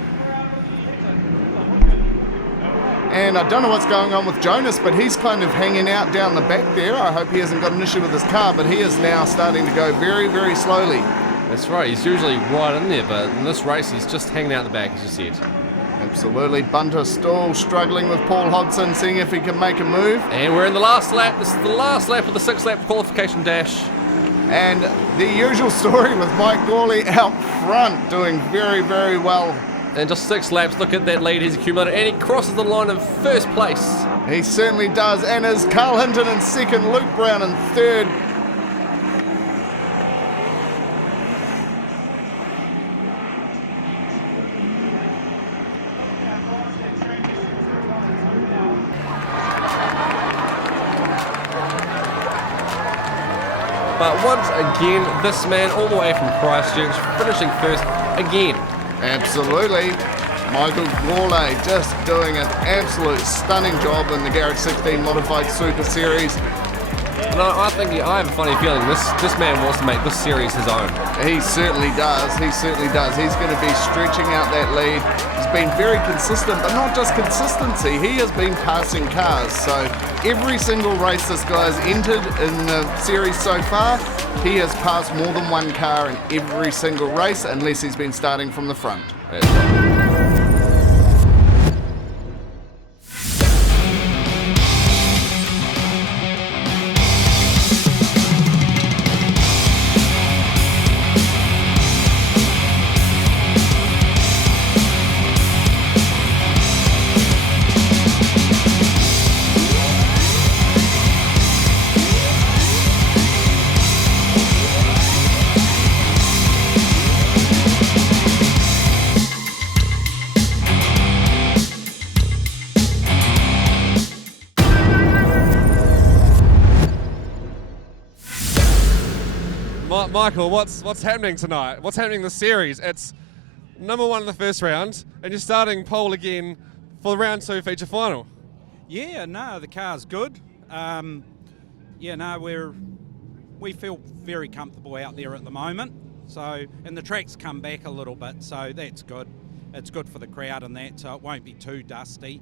And I don't know what's going on with Jonas, but he's kind of hanging out down the back there. I hope he hasn't got an issue with his car, but he is now starting to go very, very slowly. That's right, he's usually right in there, but in this race he's just hanging out the back, as you said. Absolutely. Bunter still struggling with Paul Hodson, seeing if he can make a move. And we're in the last lap. This is the last lap of the 6-lap qualification dash. And the usual story with Mike Gawley out front, doing very, very well. And just 6 laps, look at that lead he's accumulated, and he crosses the line of first place. He certainly does, and is Carl Hinton in second, Luke Brown in third. But once again, this man all the way from Christchurch, finishing first again. Absolutely. Michael Gawley just doing an absolute stunning job in the GARAGE16 Modified Super Series. And I have a funny feeling this man wants to make this series his own. He certainly does. He certainly does. He's going to be stretching out that lead. He's been very consistent, but not just consistency. He has been passing cars. So every single race this guy's entered in the series so far, he has passed more than one car in every single race, unless he's been starting from the front. That's right. Michael, what's happening tonight? What's happening in the series? It's number 1 in the first round, and you're starting pole again for the round 2 feature final. Yeah, no, the car's good. We feel very comfortable out there at the moment. So, and the track's come back a little bit, so that's good. It's good for the crowd and that, so it won't be too dusty.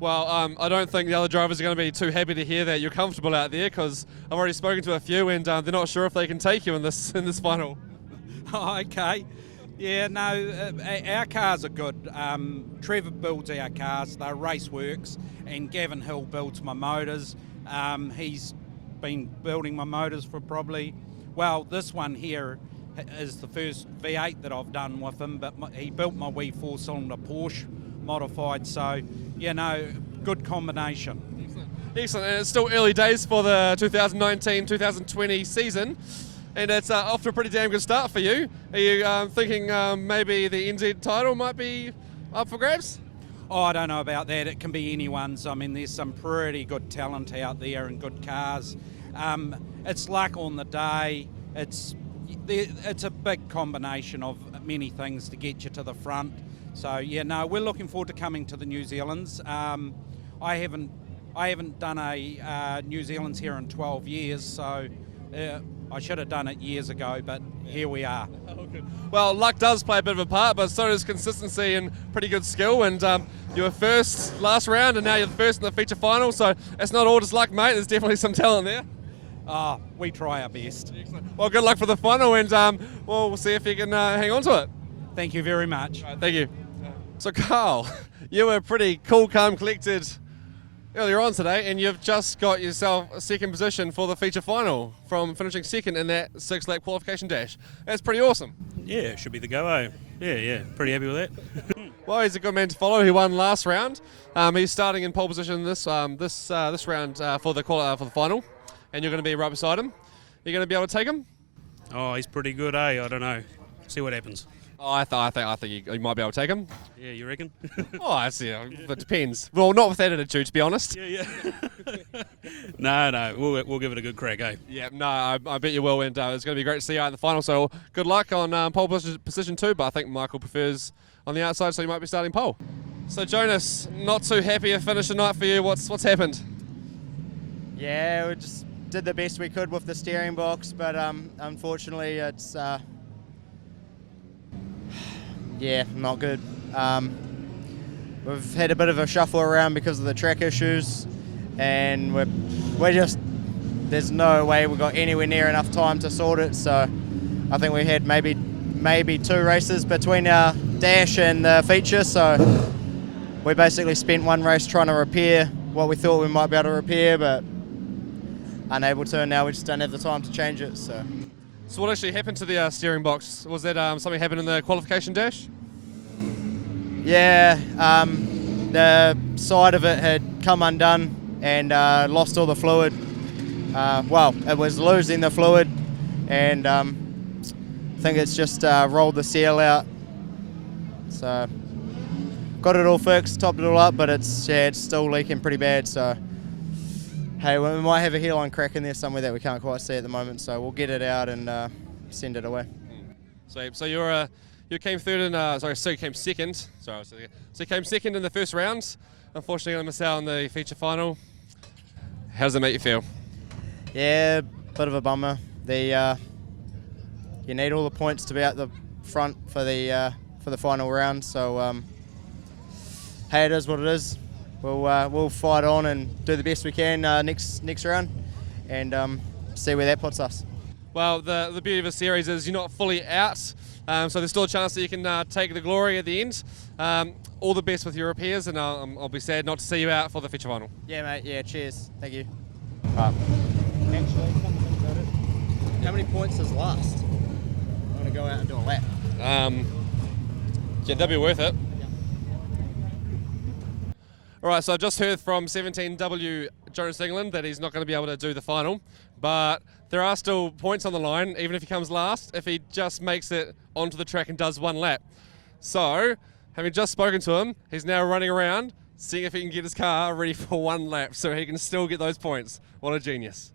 Well, I don't think the other drivers are going to be too happy to hear that you're comfortable out there, because I've already spoken to a few, and they're not sure if they can take you in this final. Oh, okay. Yeah, no, our cars are good. Trevor builds our cars, they're Raceworks, and Gavin Hill builds my motors. He's been building my motors for probably, well, this one here is the first V8 that I've done with him, but he built my wee 4-cylinder Porsche modified, so good combination. Excellent, and it's still early days for the 2019-2020 season, and it's off to a pretty damn good start for you. Are you thinking maybe the NZ title might be up for grabs? Oh, I don't know about that. It can be anyone's. I mean, there's some pretty good talent out there and good cars. It's luck on the day. It's a big combination of many things to get you to the front. So yeah, no, we're looking forward to coming to the New Zealands. I haven't done a New Zealand's here in 12 years, so I should have done it years ago, but here we are. Well, luck does play a bit of a part, but so does consistency and pretty good skill. And you were first last round, and now you're the first in the feature final. So it's not all just luck, mate. There's definitely some talent there. We try our best. Excellent. Well, good luck for the final, and we'll see if you can hang on to it. Thank you very much. All right, thank you. So Carl, you were pretty cool, calm, collected earlier on today, and you've just got yourself a second position for the feature final from finishing second in that 6-lap qualification dash. That's pretty awesome. Yeah, it should be the go, eh? Yeah, pretty happy with that. Well, he's a good man to follow. He won last round. He's starting in pole position this round for the final, and you're going to be right beside him. You're going to be able to take him? Oh, he's pretty good, eh? I don't know. See what happens. Oh, I think you might be able to take him. Yeah, you reckon? Oh, I see. It depends. Well, not with that attitude, to be honest. Yeah. No, we'll give it a good crack, eh? Yeah, no, I bet you will, and it's going to be great to see you out in the final. So good luck on pole position 2, but I think Michael prefers on the outside, so you might be starting pole. So Jonas, not too happy a finish tonight for you. What's happened? Yeah, we just did the best we could with the steering box, but unfortunately it's yeah, not good. We've had a bit of a shuffle around because of the track issues, and we're just, there's no way we got anywhere near enough time to sort it. So I think we had maybe 2 races between our dash and the feature. So we basically spent 1 race trying to repair what we thought we might be able to repair, but unable to. And now we just don't have the time to change it. So what actually happened to the steering box? Was that something happened in the qualification dash? Yeah, the side of it had come undone and lost all the fluid. Well, it was losing the fluid, and I think it's just rolled the seal out. So got it all fixed, topped it all up, but it's still leaking pretty bad. So hey, we might have a hairline crack in there somewhere that we can't quite see at the moment. So we'll get it out and send it away. So you came third in, you came second. So you came second in the first round. Unfortunately, going to miss out on the feature final. How does it make you feel? Yeah, bit of a bummer. You need all the points to be out the front for the final round. So hey, it is what it is. We'll fight on and do the best we can next round, and see where that puts us. Well, the beauty of the series is you're not fully out, so there's still a chance that you can take the glory at the end. All the best with your repairs, and I'll be sad not to see you out for the feature final. Yeah, mate. Yeah, cheers. Thank you. Actually, how many points is last? I'm going to go out and do a lap. Yeah, that'd be worth it. All right, so I just heard from 17W Jonas England that he's not going to be able to do the final, but there are still points on the line, even if he comes last, if he just makes it onto the track and does 1 lap. So, having just spoken to him, he's now running around, seeing if he can get his car ready for 1 lap so he can still get those points. What a genius.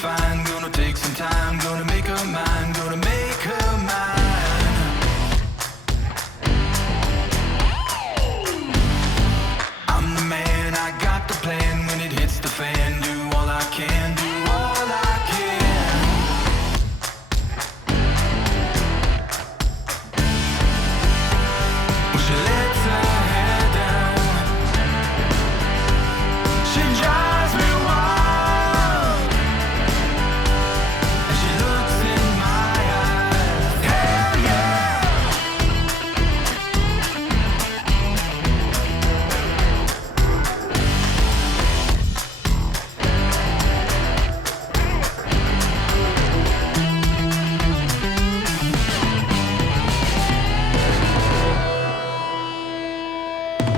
Fine, gonna take some time, gonna make her mine, gonna make her mine. I'm the man, I got the plan. When it hits the fan, do all I can, do all I can. Well, she lets her hair down, she drives me wild.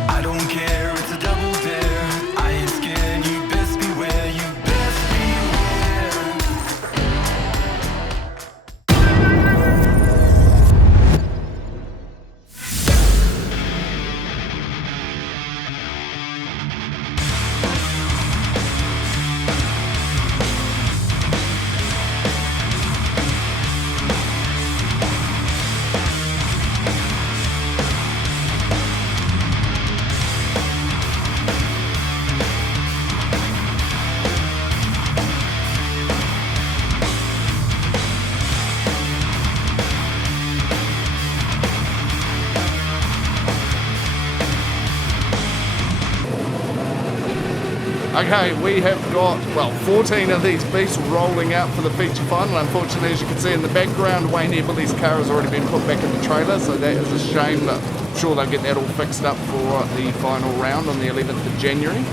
I don't care, it's a double dare. I ain't scared, Okay, we have got, 14 of these beasts rolling out for the feature final. Unfortunately, as you can see in the background, Wayne Eberle's car has already been put back in the trailer, so that is a shame, but I'm sure they'll get that all fixed up for the final round on the 11th of January.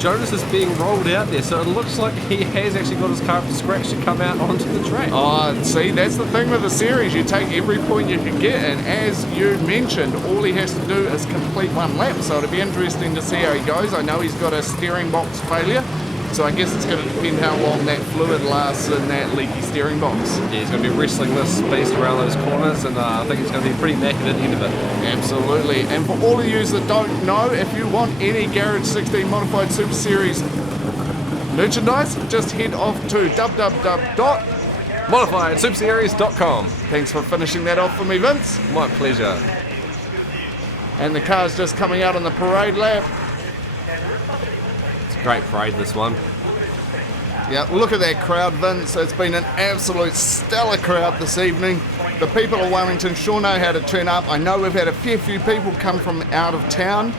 Jonas is being rolled out there, so it looks like he has actually got his car up to scratch to come out onto the track. Oh, see, that's the thing with the series. You take every point you can get, and as you mentioned, all he has to do is complete one lap, so it'll be interesting to see how he goes. I know he's got a steering box failure, so I guess it's going to depend how long that fluid lasts in that leaky steering box. Yeah, he's going to be wrestling this beast around those corners, and I think he's going to be pretty knackered at the end of it. Absolutely. And for all of you that don't know, if you want any Garage 16 Modified Super Series merchandise, just head off to www.modifiedsuperseries.com. Thanks for finishing that off for me, Vince. My pleasure. And the car's just coming out on the parade lap. Great parade, this one. Yeah, look at that crowd, Vince. It's been an absolute stellar crowd this evening. The people of Wellington sure know how to turn up. I know we've had a fair few people come from out of town.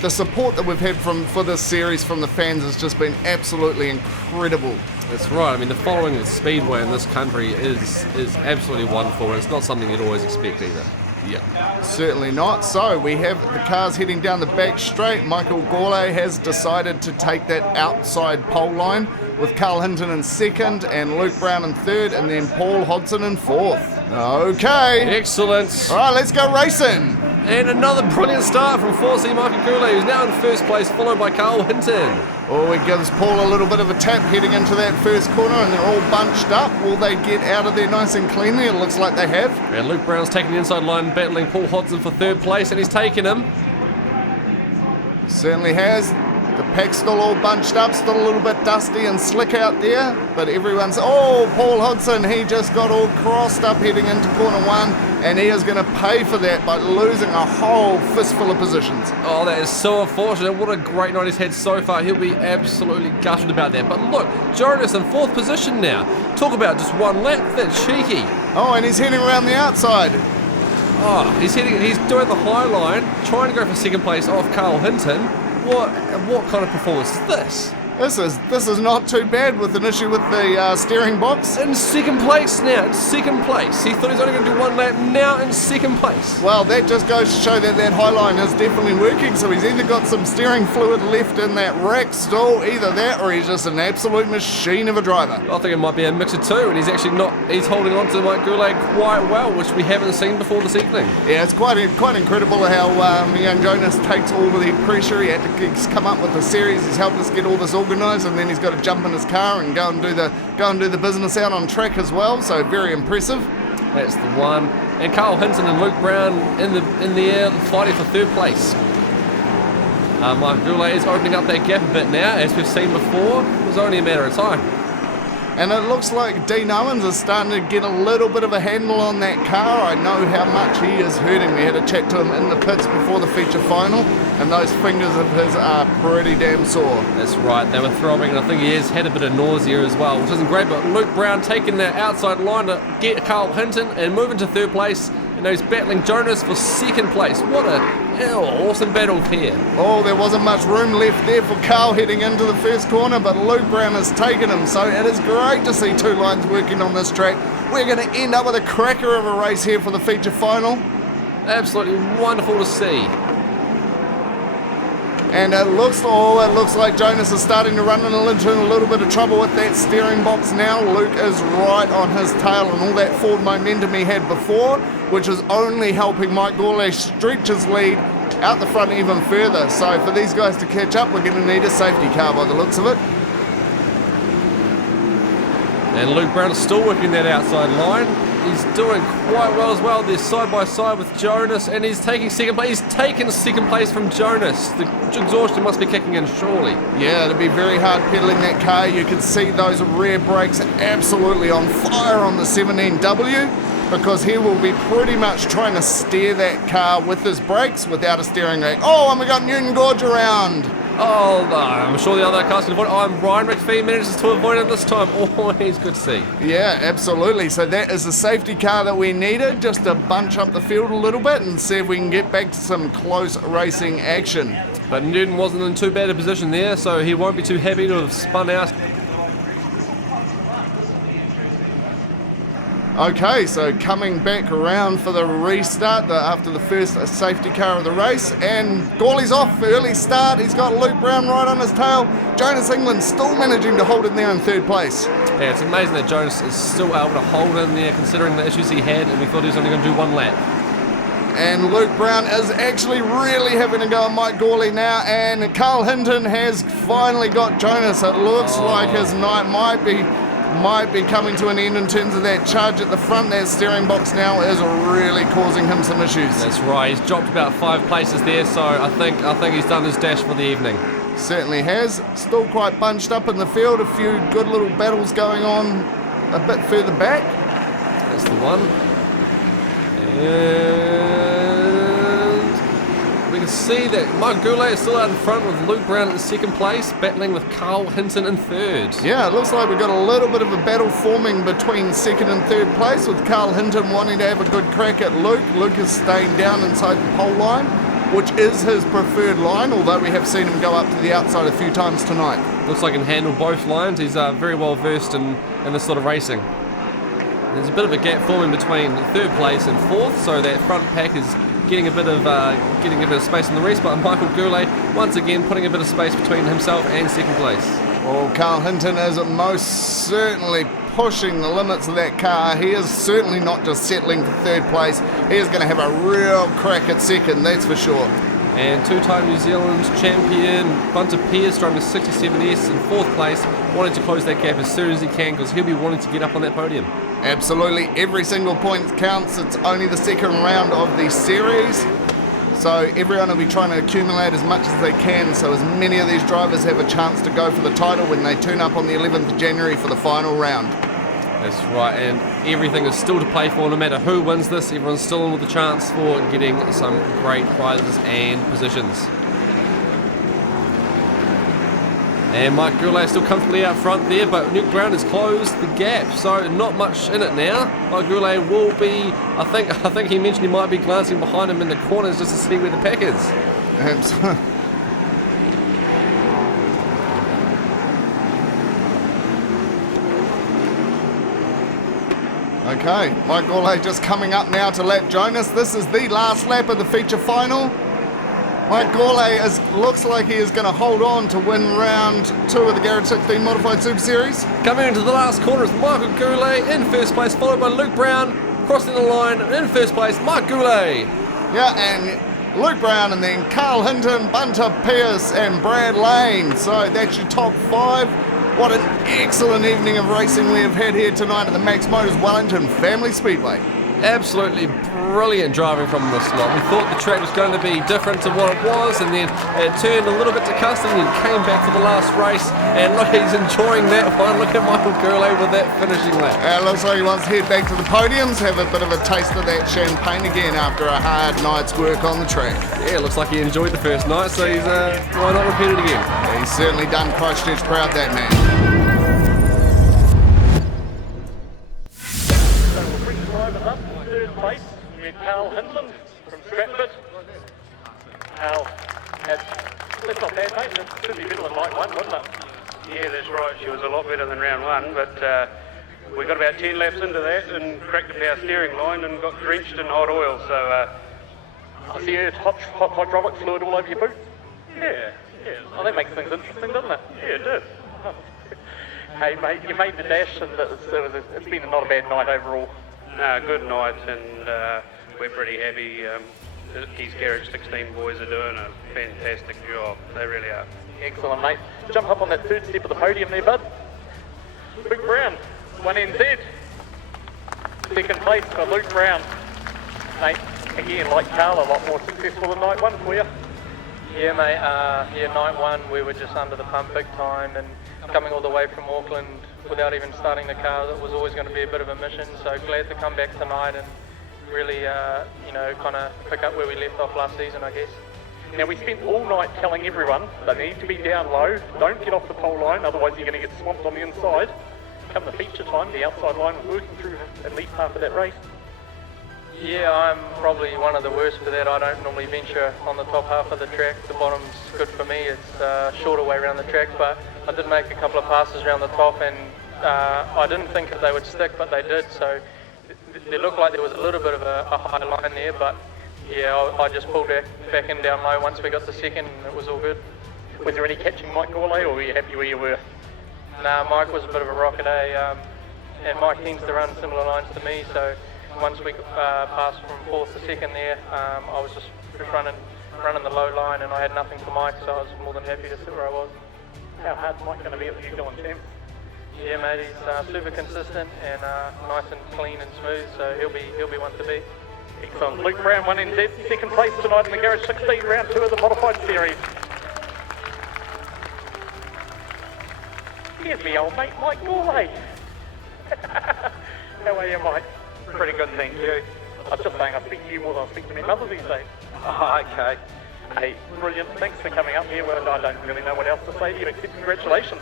The support that we've had for this series from the fans has just been absolutely incredible. That's right. I mean, the following of Speedway in this country is absolutely wonderful, and it's not something you'd always expect either. Yeah, certainly not. So we have the cars heading down the back straight. Michael Gourlay has decided to take that outside pole line with Carl Hinton in second and Luke Brown in third, and then Paul Hodson in fourth. Okay. Excellent. All right, let's go racing. And another brilliant start from 4C Michael Gourlay, who's now in first place, followed by Carl Hinton. Oh, it gives Paul a little bit of a tap heading into that first corner, and they're all bunched up. Will they get out of there nice and cleanly? It looks like they have. And Luke Brown's taking the inside line, battling Paul Hodson for third place, and he's taken him. Certainly has. The pack's still all bunched up, still a little bit dusty and slick out there, but everyone's, oh, Paul Hodson, he just got all crossed up heading into corner one, and he is going to pay for that by losing a whole fistful of positions. Oh, that is so unfortunate. What a great night he's had so far. He'll be absolutely gutted about that. But look, Jonas in fourth position now. Talk about just one lap. That's cheeky. Oh, and he's heading around the outside. Oh, he's doing the high line, trying to go for second place off Carl Hinton. What kind of performance is this? This is not too bad with an issue with the steering box. In second place now, in second place. He thought he was only going to do one lap, now in second place. Well, that just goes to show that high line is definitely working, so he's either got some steering fluid left in that rack still, either that, or he's just an absolute machine of a driver. I think it might be a mix of two, and he's actually he's holding on to Mike Gourlay quite well, which we haven't seen before this evening. Yeah, it's quite incredible how young Jonas takes all of the pressure. He had to come up with the series, he's helped us get all this organised, and then he's got to jump in his car and go and do the business out on track as well. So very impressive. That's the one. And Carl Hinton and Luke Brown in the air fighting for third place. Mike Gourlay is opening up that gap a bit now, as we've seen before. It was only a matter of time. And it looks like Dean Owens is starting to get a little bit of a handle on that car. I know how much he is hurting. We had a chat to him in the pits before the feature final, and those fingers of his are pretty damn sore. That's right, they were throbbing, and I think he has had a bit of nausea as well, which isn't great, but Luke Brown taking that outside line to get Carl Hinton and moving to third place, and now he's battling Jonas for second place. What a awesome battle here. Oh, there wasn't much room left there for Carl heading into the first corner, but Luke Brown has taken him, so it is great to see two lines working on this track. We're going to end up with a cracker of a race here for the feature final. Absolutely wonderful to see. And it looks like Jonas is starting to run into a little bit of trouble with that steering box now. Luke is right on his tail, and all that forward momentum he had before, which is only helping Mike Gourlay stretch his lead out the front even further. So for these guys to catch up, we're going to need a safety car by the looks of it. And Luke Brown is still working that outside line. He's doing quite well as well. They're side by side with Jonas, and he's taking second place. He's taken second place from Jonas. The exhaustion must be kicking in, surely. Yeah, it'll be very hard pedaling that car. You can see those rear brakes absolutely on fire on the 17W, because he will be pretty much trying to steer that car with his brakes without a steering rack. Oh, and we got Newton Gorge around. Oh no, I'm sure the other cars can avoid it. Oh, and Ryan McPhee manages to avoid it this time. Always good to see. Yeah, absolutely. So that is the safety car that we needed, just to bunch up the field a little bit and see if we can get back to some close racing action. But Newton wasn't in too bad a position there, so he won't be too happy to have spun out. Okay, so coming back around for the restart after the first safety car of the race, and Gawley's off, early start. He's got Luke Brown right on his tail. Jonas England still managing to hold in there in third place. Yeah, it's amazing that Jonas is still able to hold in there considering the issues he had, and we thought he was only going to do one lap. And Luke Brown is actually really having to go on Mike Gawley now, and Carl Hinton has finally got Jonas. It looks like his night might be coming to an end in terms of that charge at the front. That steering box now is really causing him some issues. That's right, he's dropped about 5 places there, so I think he's done his dash for the evening. Certainly has. Still quite bunched up in the field. A few good little battles going on a bit further back. That's the one. And we can see that Mike Goulet is still out in front with Luke Brown in second place, battling with Carl Hinton in third. Yeah, it looks like we've got a little bit of a battle forming between second and third place, with Carl Hinton wanting to have a good crack at Luke. Luke is staying down inside the pole line, which is his preferred line, although we have seen him go up to the outside a few times tonight. Looks like he can handle both lines. He's very well versed in this sort of racing. There's a bit of a gap forming between third place and fourth, so that front pack is getting a bit of space in the race, but Michael Goulet once again putting a bit of space between himself and second place. Well, Carl Hinton is most certainly pushing the limits of that car. He is certainly not just settling for third place. He is going to have a real crack at second, that's for sure. And two-time New Zealand champion Bunter Pierce driving a 67S in fourth place, wanting to close that gap as soon as he can because he'll be wanting to get up on that podium. Absolutely, every single point counts. It's only the second round of the series, so everyone will be trying to accumulate as much as they can, so as many of these drivers have a chance to go for the title when they turn up on the 11th of January for the final round. That's right, and everything is still to play for. No matter who wins this, everyone's still in with a chance for getting some great prizes and positions. And Mike Goulet still comfortably out front there, but Luke Brown has closed the gap, so not much in it now. Mike Goulet will be, I think he mentioned he might be glancing behind him in the corners just to see where the pack is. Absolutely. Okay, Mike Goulet just coming up now to lap Jonas. This is the last lap of the feature final. Mike Goulet looks like he is going to hold on to win round 2 of the GARAGE16 Modified Super Series. Coming into the last corner is Michael Goulet in first place, followed by Luke Brown. Crossing the line in first place, Mike Goulet. Yeah, and Luke Brown, and then Carl Hinton, Bunter Pierce and Brad Lane. So that's your top 5. What an excellent evening of racing we have had here tonight at the Max Motors Wellington Family Speedway. Absolutely brilliant driving from this lot. We thought the track was going to be different to what it was, and then it turned a little bit to custom and came back for the last race. And look, he's enjoying that one. Look at Michael Goulet with that finishing lap. Looks like he wants to head back to the podiums, have a bit of a taste of that champagne again after a hard night's work on the track. Yeah, looks like he enjoyed the first night, so he's why not repeat it again? Yeah, he's certainly done Christchurch proud, that man. Place with Carl Hinton from Stratford. Carl, that's not bad, mate. It should be better than night 1, wouldn't it? Yeah, that's right. She was a lot better than round 1, but we got about 10 laps into that and cracked up our steering line and got drenched in hot oil. So I see you had hot hydraulic fluid all over your boot. yeah. Oh, that makes things interesting, doesn't it? Yeah, it did. Hey, mate, you made the dash, and it's been not a bad night overall. No, good night, and we're pretty happy. These GARAGE16 boys are doing a fantastic job. They really are. Excellent, mate. Jump up on that third step of the podium there, bud. Luke Brown, 1NZ. Second place for Luke Brown. Mate, again, like Carl, a lot more successful than night 1 for you. Yeah, mate. Night 1 we were just under the pump big time, and coming all the way from Auckland without even starting the car, that was always going to be a bit of a mission. So glad to come back tonight and really, kind of pick up where we left off last season, I guess. Now we spent all night telling everyone they need to be down low, don't get off the pole line, otherwise you're going to get swamped on the inside. Come the feature time, the outside line was working through at least half of that race. Yeah, I'm probably one of the worst for that. I don't normally venture on the top half of the track. The bottom's good for me. It's a shorter way around the track, but I did make a couple of passes around the top, and I didn't think that they would stick, but they did. So it looked like there was a little bit of a high line there, but yeah, I just pulled back in down low once we got to second, and it was all good. Was there any catching Mike Gourlay, or were you happy where you were? Nah, Mike was a bit of a rocket, and Mike tends to run similar lines to me, so once we passed from fourth to second there, I was just running the low line, and I had nothing for Mike, so I was more than happy to sit where I was. How hard's Mike going to be at you going, Sam? Yeah, mate, he's super consistent and nice and clean and smooth, so he'll be one to beat. Excellent. Luke Brown, 1NZ, second place tonight in the Garage 16, round 2 of the Modified Series. Here's me old mate, Mike Gourlay. How are you, Mike? Pretty good, thank you. I was just saying I speak to you more than I speak to my mother these days. Oh, okay. Hey, brilliant. Thanks for coming up here. Well, I don't really know what else to say to you except congratulations.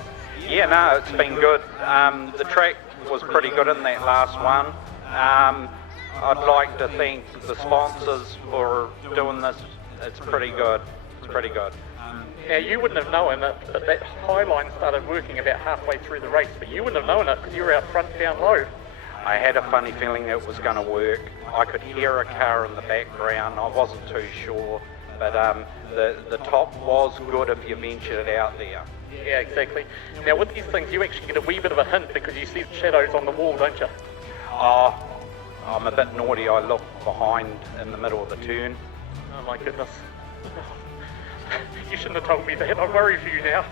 Yeah, no, it's been good. The track was pretty good in that last one. I'd like to thank the sponsors for doing this. It's pretty good. It's pretty good. Now, you wouldn't have known that high line started working about halfway through the race, but you wouldn't have known it because you were out front down low. I had a funny feeling it was going to work. I could hear a car in the background. I wasn't too sure, but the top was good if you ventured it out there. Yeah, exactly. Now, with these things, you actually get a wee bit of a hint because you see the shadows on the wall, don't you? Oh, I'm a bit naughty. I look behind in the middle of the turn. Oh, my goodness. You shouldn't have told me that. I worry for you now.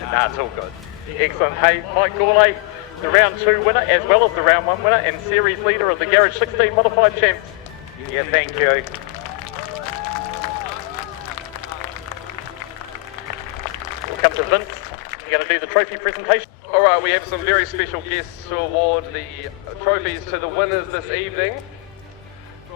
Nah, it's all good. Excellent. Hey, Mike Gourlay, the round 2 winner as well as the round 1 winner and series leader of the Garage 16 Modified Champs. Yeah, thank you. We'll come to Vince. You're going to do the trophy presentation. All right, we have some very special guests to award the trophies to the winners this evening.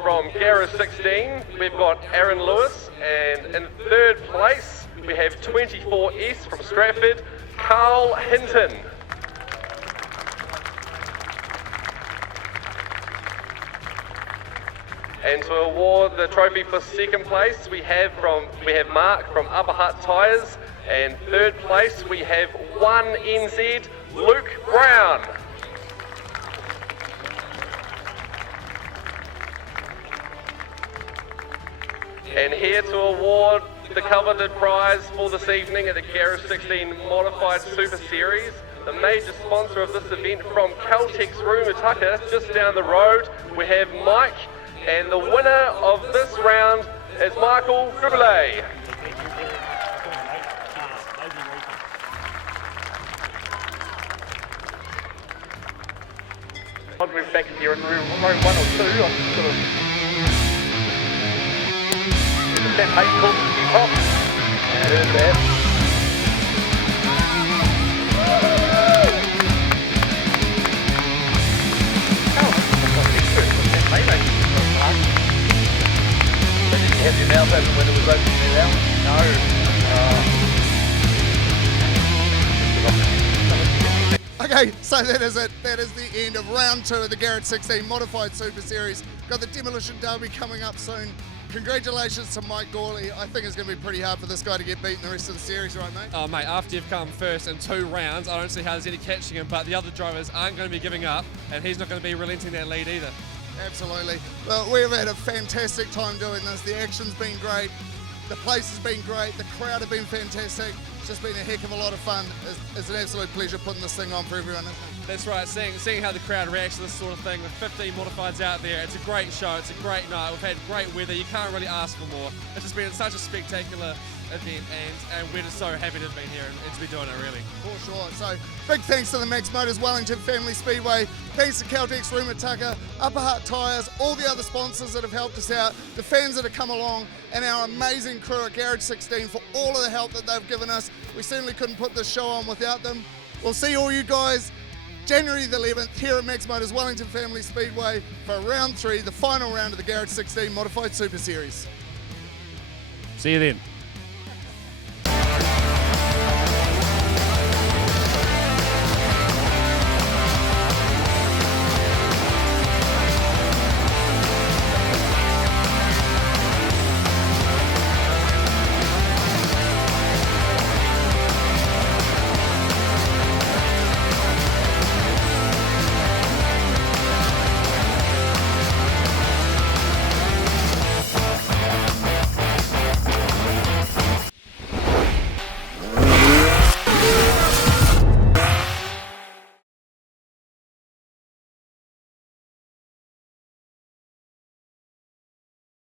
From GARAGE16, we've got Aaron Lewis, and in third place, we have 24S from Stratford, Carl Hinton. And to award the trophy for second place, we have Mark from Upper Hutt Tyres, and third place we have 1NZ, Luke Brown. And here to award the coveted prize for this evening at the GARAGE16 Modified Super Series, the major sponsor of this event from Caltex Rumataka, just down the road, we have Mike, and the winner of this round is Michael Gourlay. I'll move back here in row 1 or 2. I'm sort of... That mate called you top. There's that. Did you have your mouth open when it was open to that one? Okay, so that is it. That is the end of round 2 of the Garage 16 Modified Super Series. Got the Demolition Derby coming up soon. Congratulations to Mike Gourlay. I think it's going to be pretty hard for this guy to get beat in the rest of the series, right, mate? Oh, mate, after you've come first in 2 rounds, I don't see how there's any catching him, but the other drivers aren't going to be giving up, and he's not going to be relenting that lead either. Absolutely. Well, we've had a fantastic time doing this. The action's been great. The place has been great. The crowd have been fantastic. It's just been a heck of a lot of fun. It's an absolute pleasure putting this thing on for everyone, isn't it? That's right, seeing how the crowd reacts to this sort of thing with 15 modifieds out there. It's a great show, it's a great night. We've had great weather, you can't really ask for more. It's just been such a spectacular event, and we're just so happy to have been here and to be doing it, really. For sure. So big thanks to the Max Motors Wellington Family Speedway, thanks to Caltex Rumataka, Upper Hutt Tyres, all the other sponsors that have helped us out, the fans that have come along, and our amazing crew at Garage 16 for all of the help that they've given us. We certainly couldn't put this show on without them. We'll see all you guys January the 11th here at Max Motors Wellington Family Speedway for round 3, the final round of the Garage 16 Modified Super Series. See you then.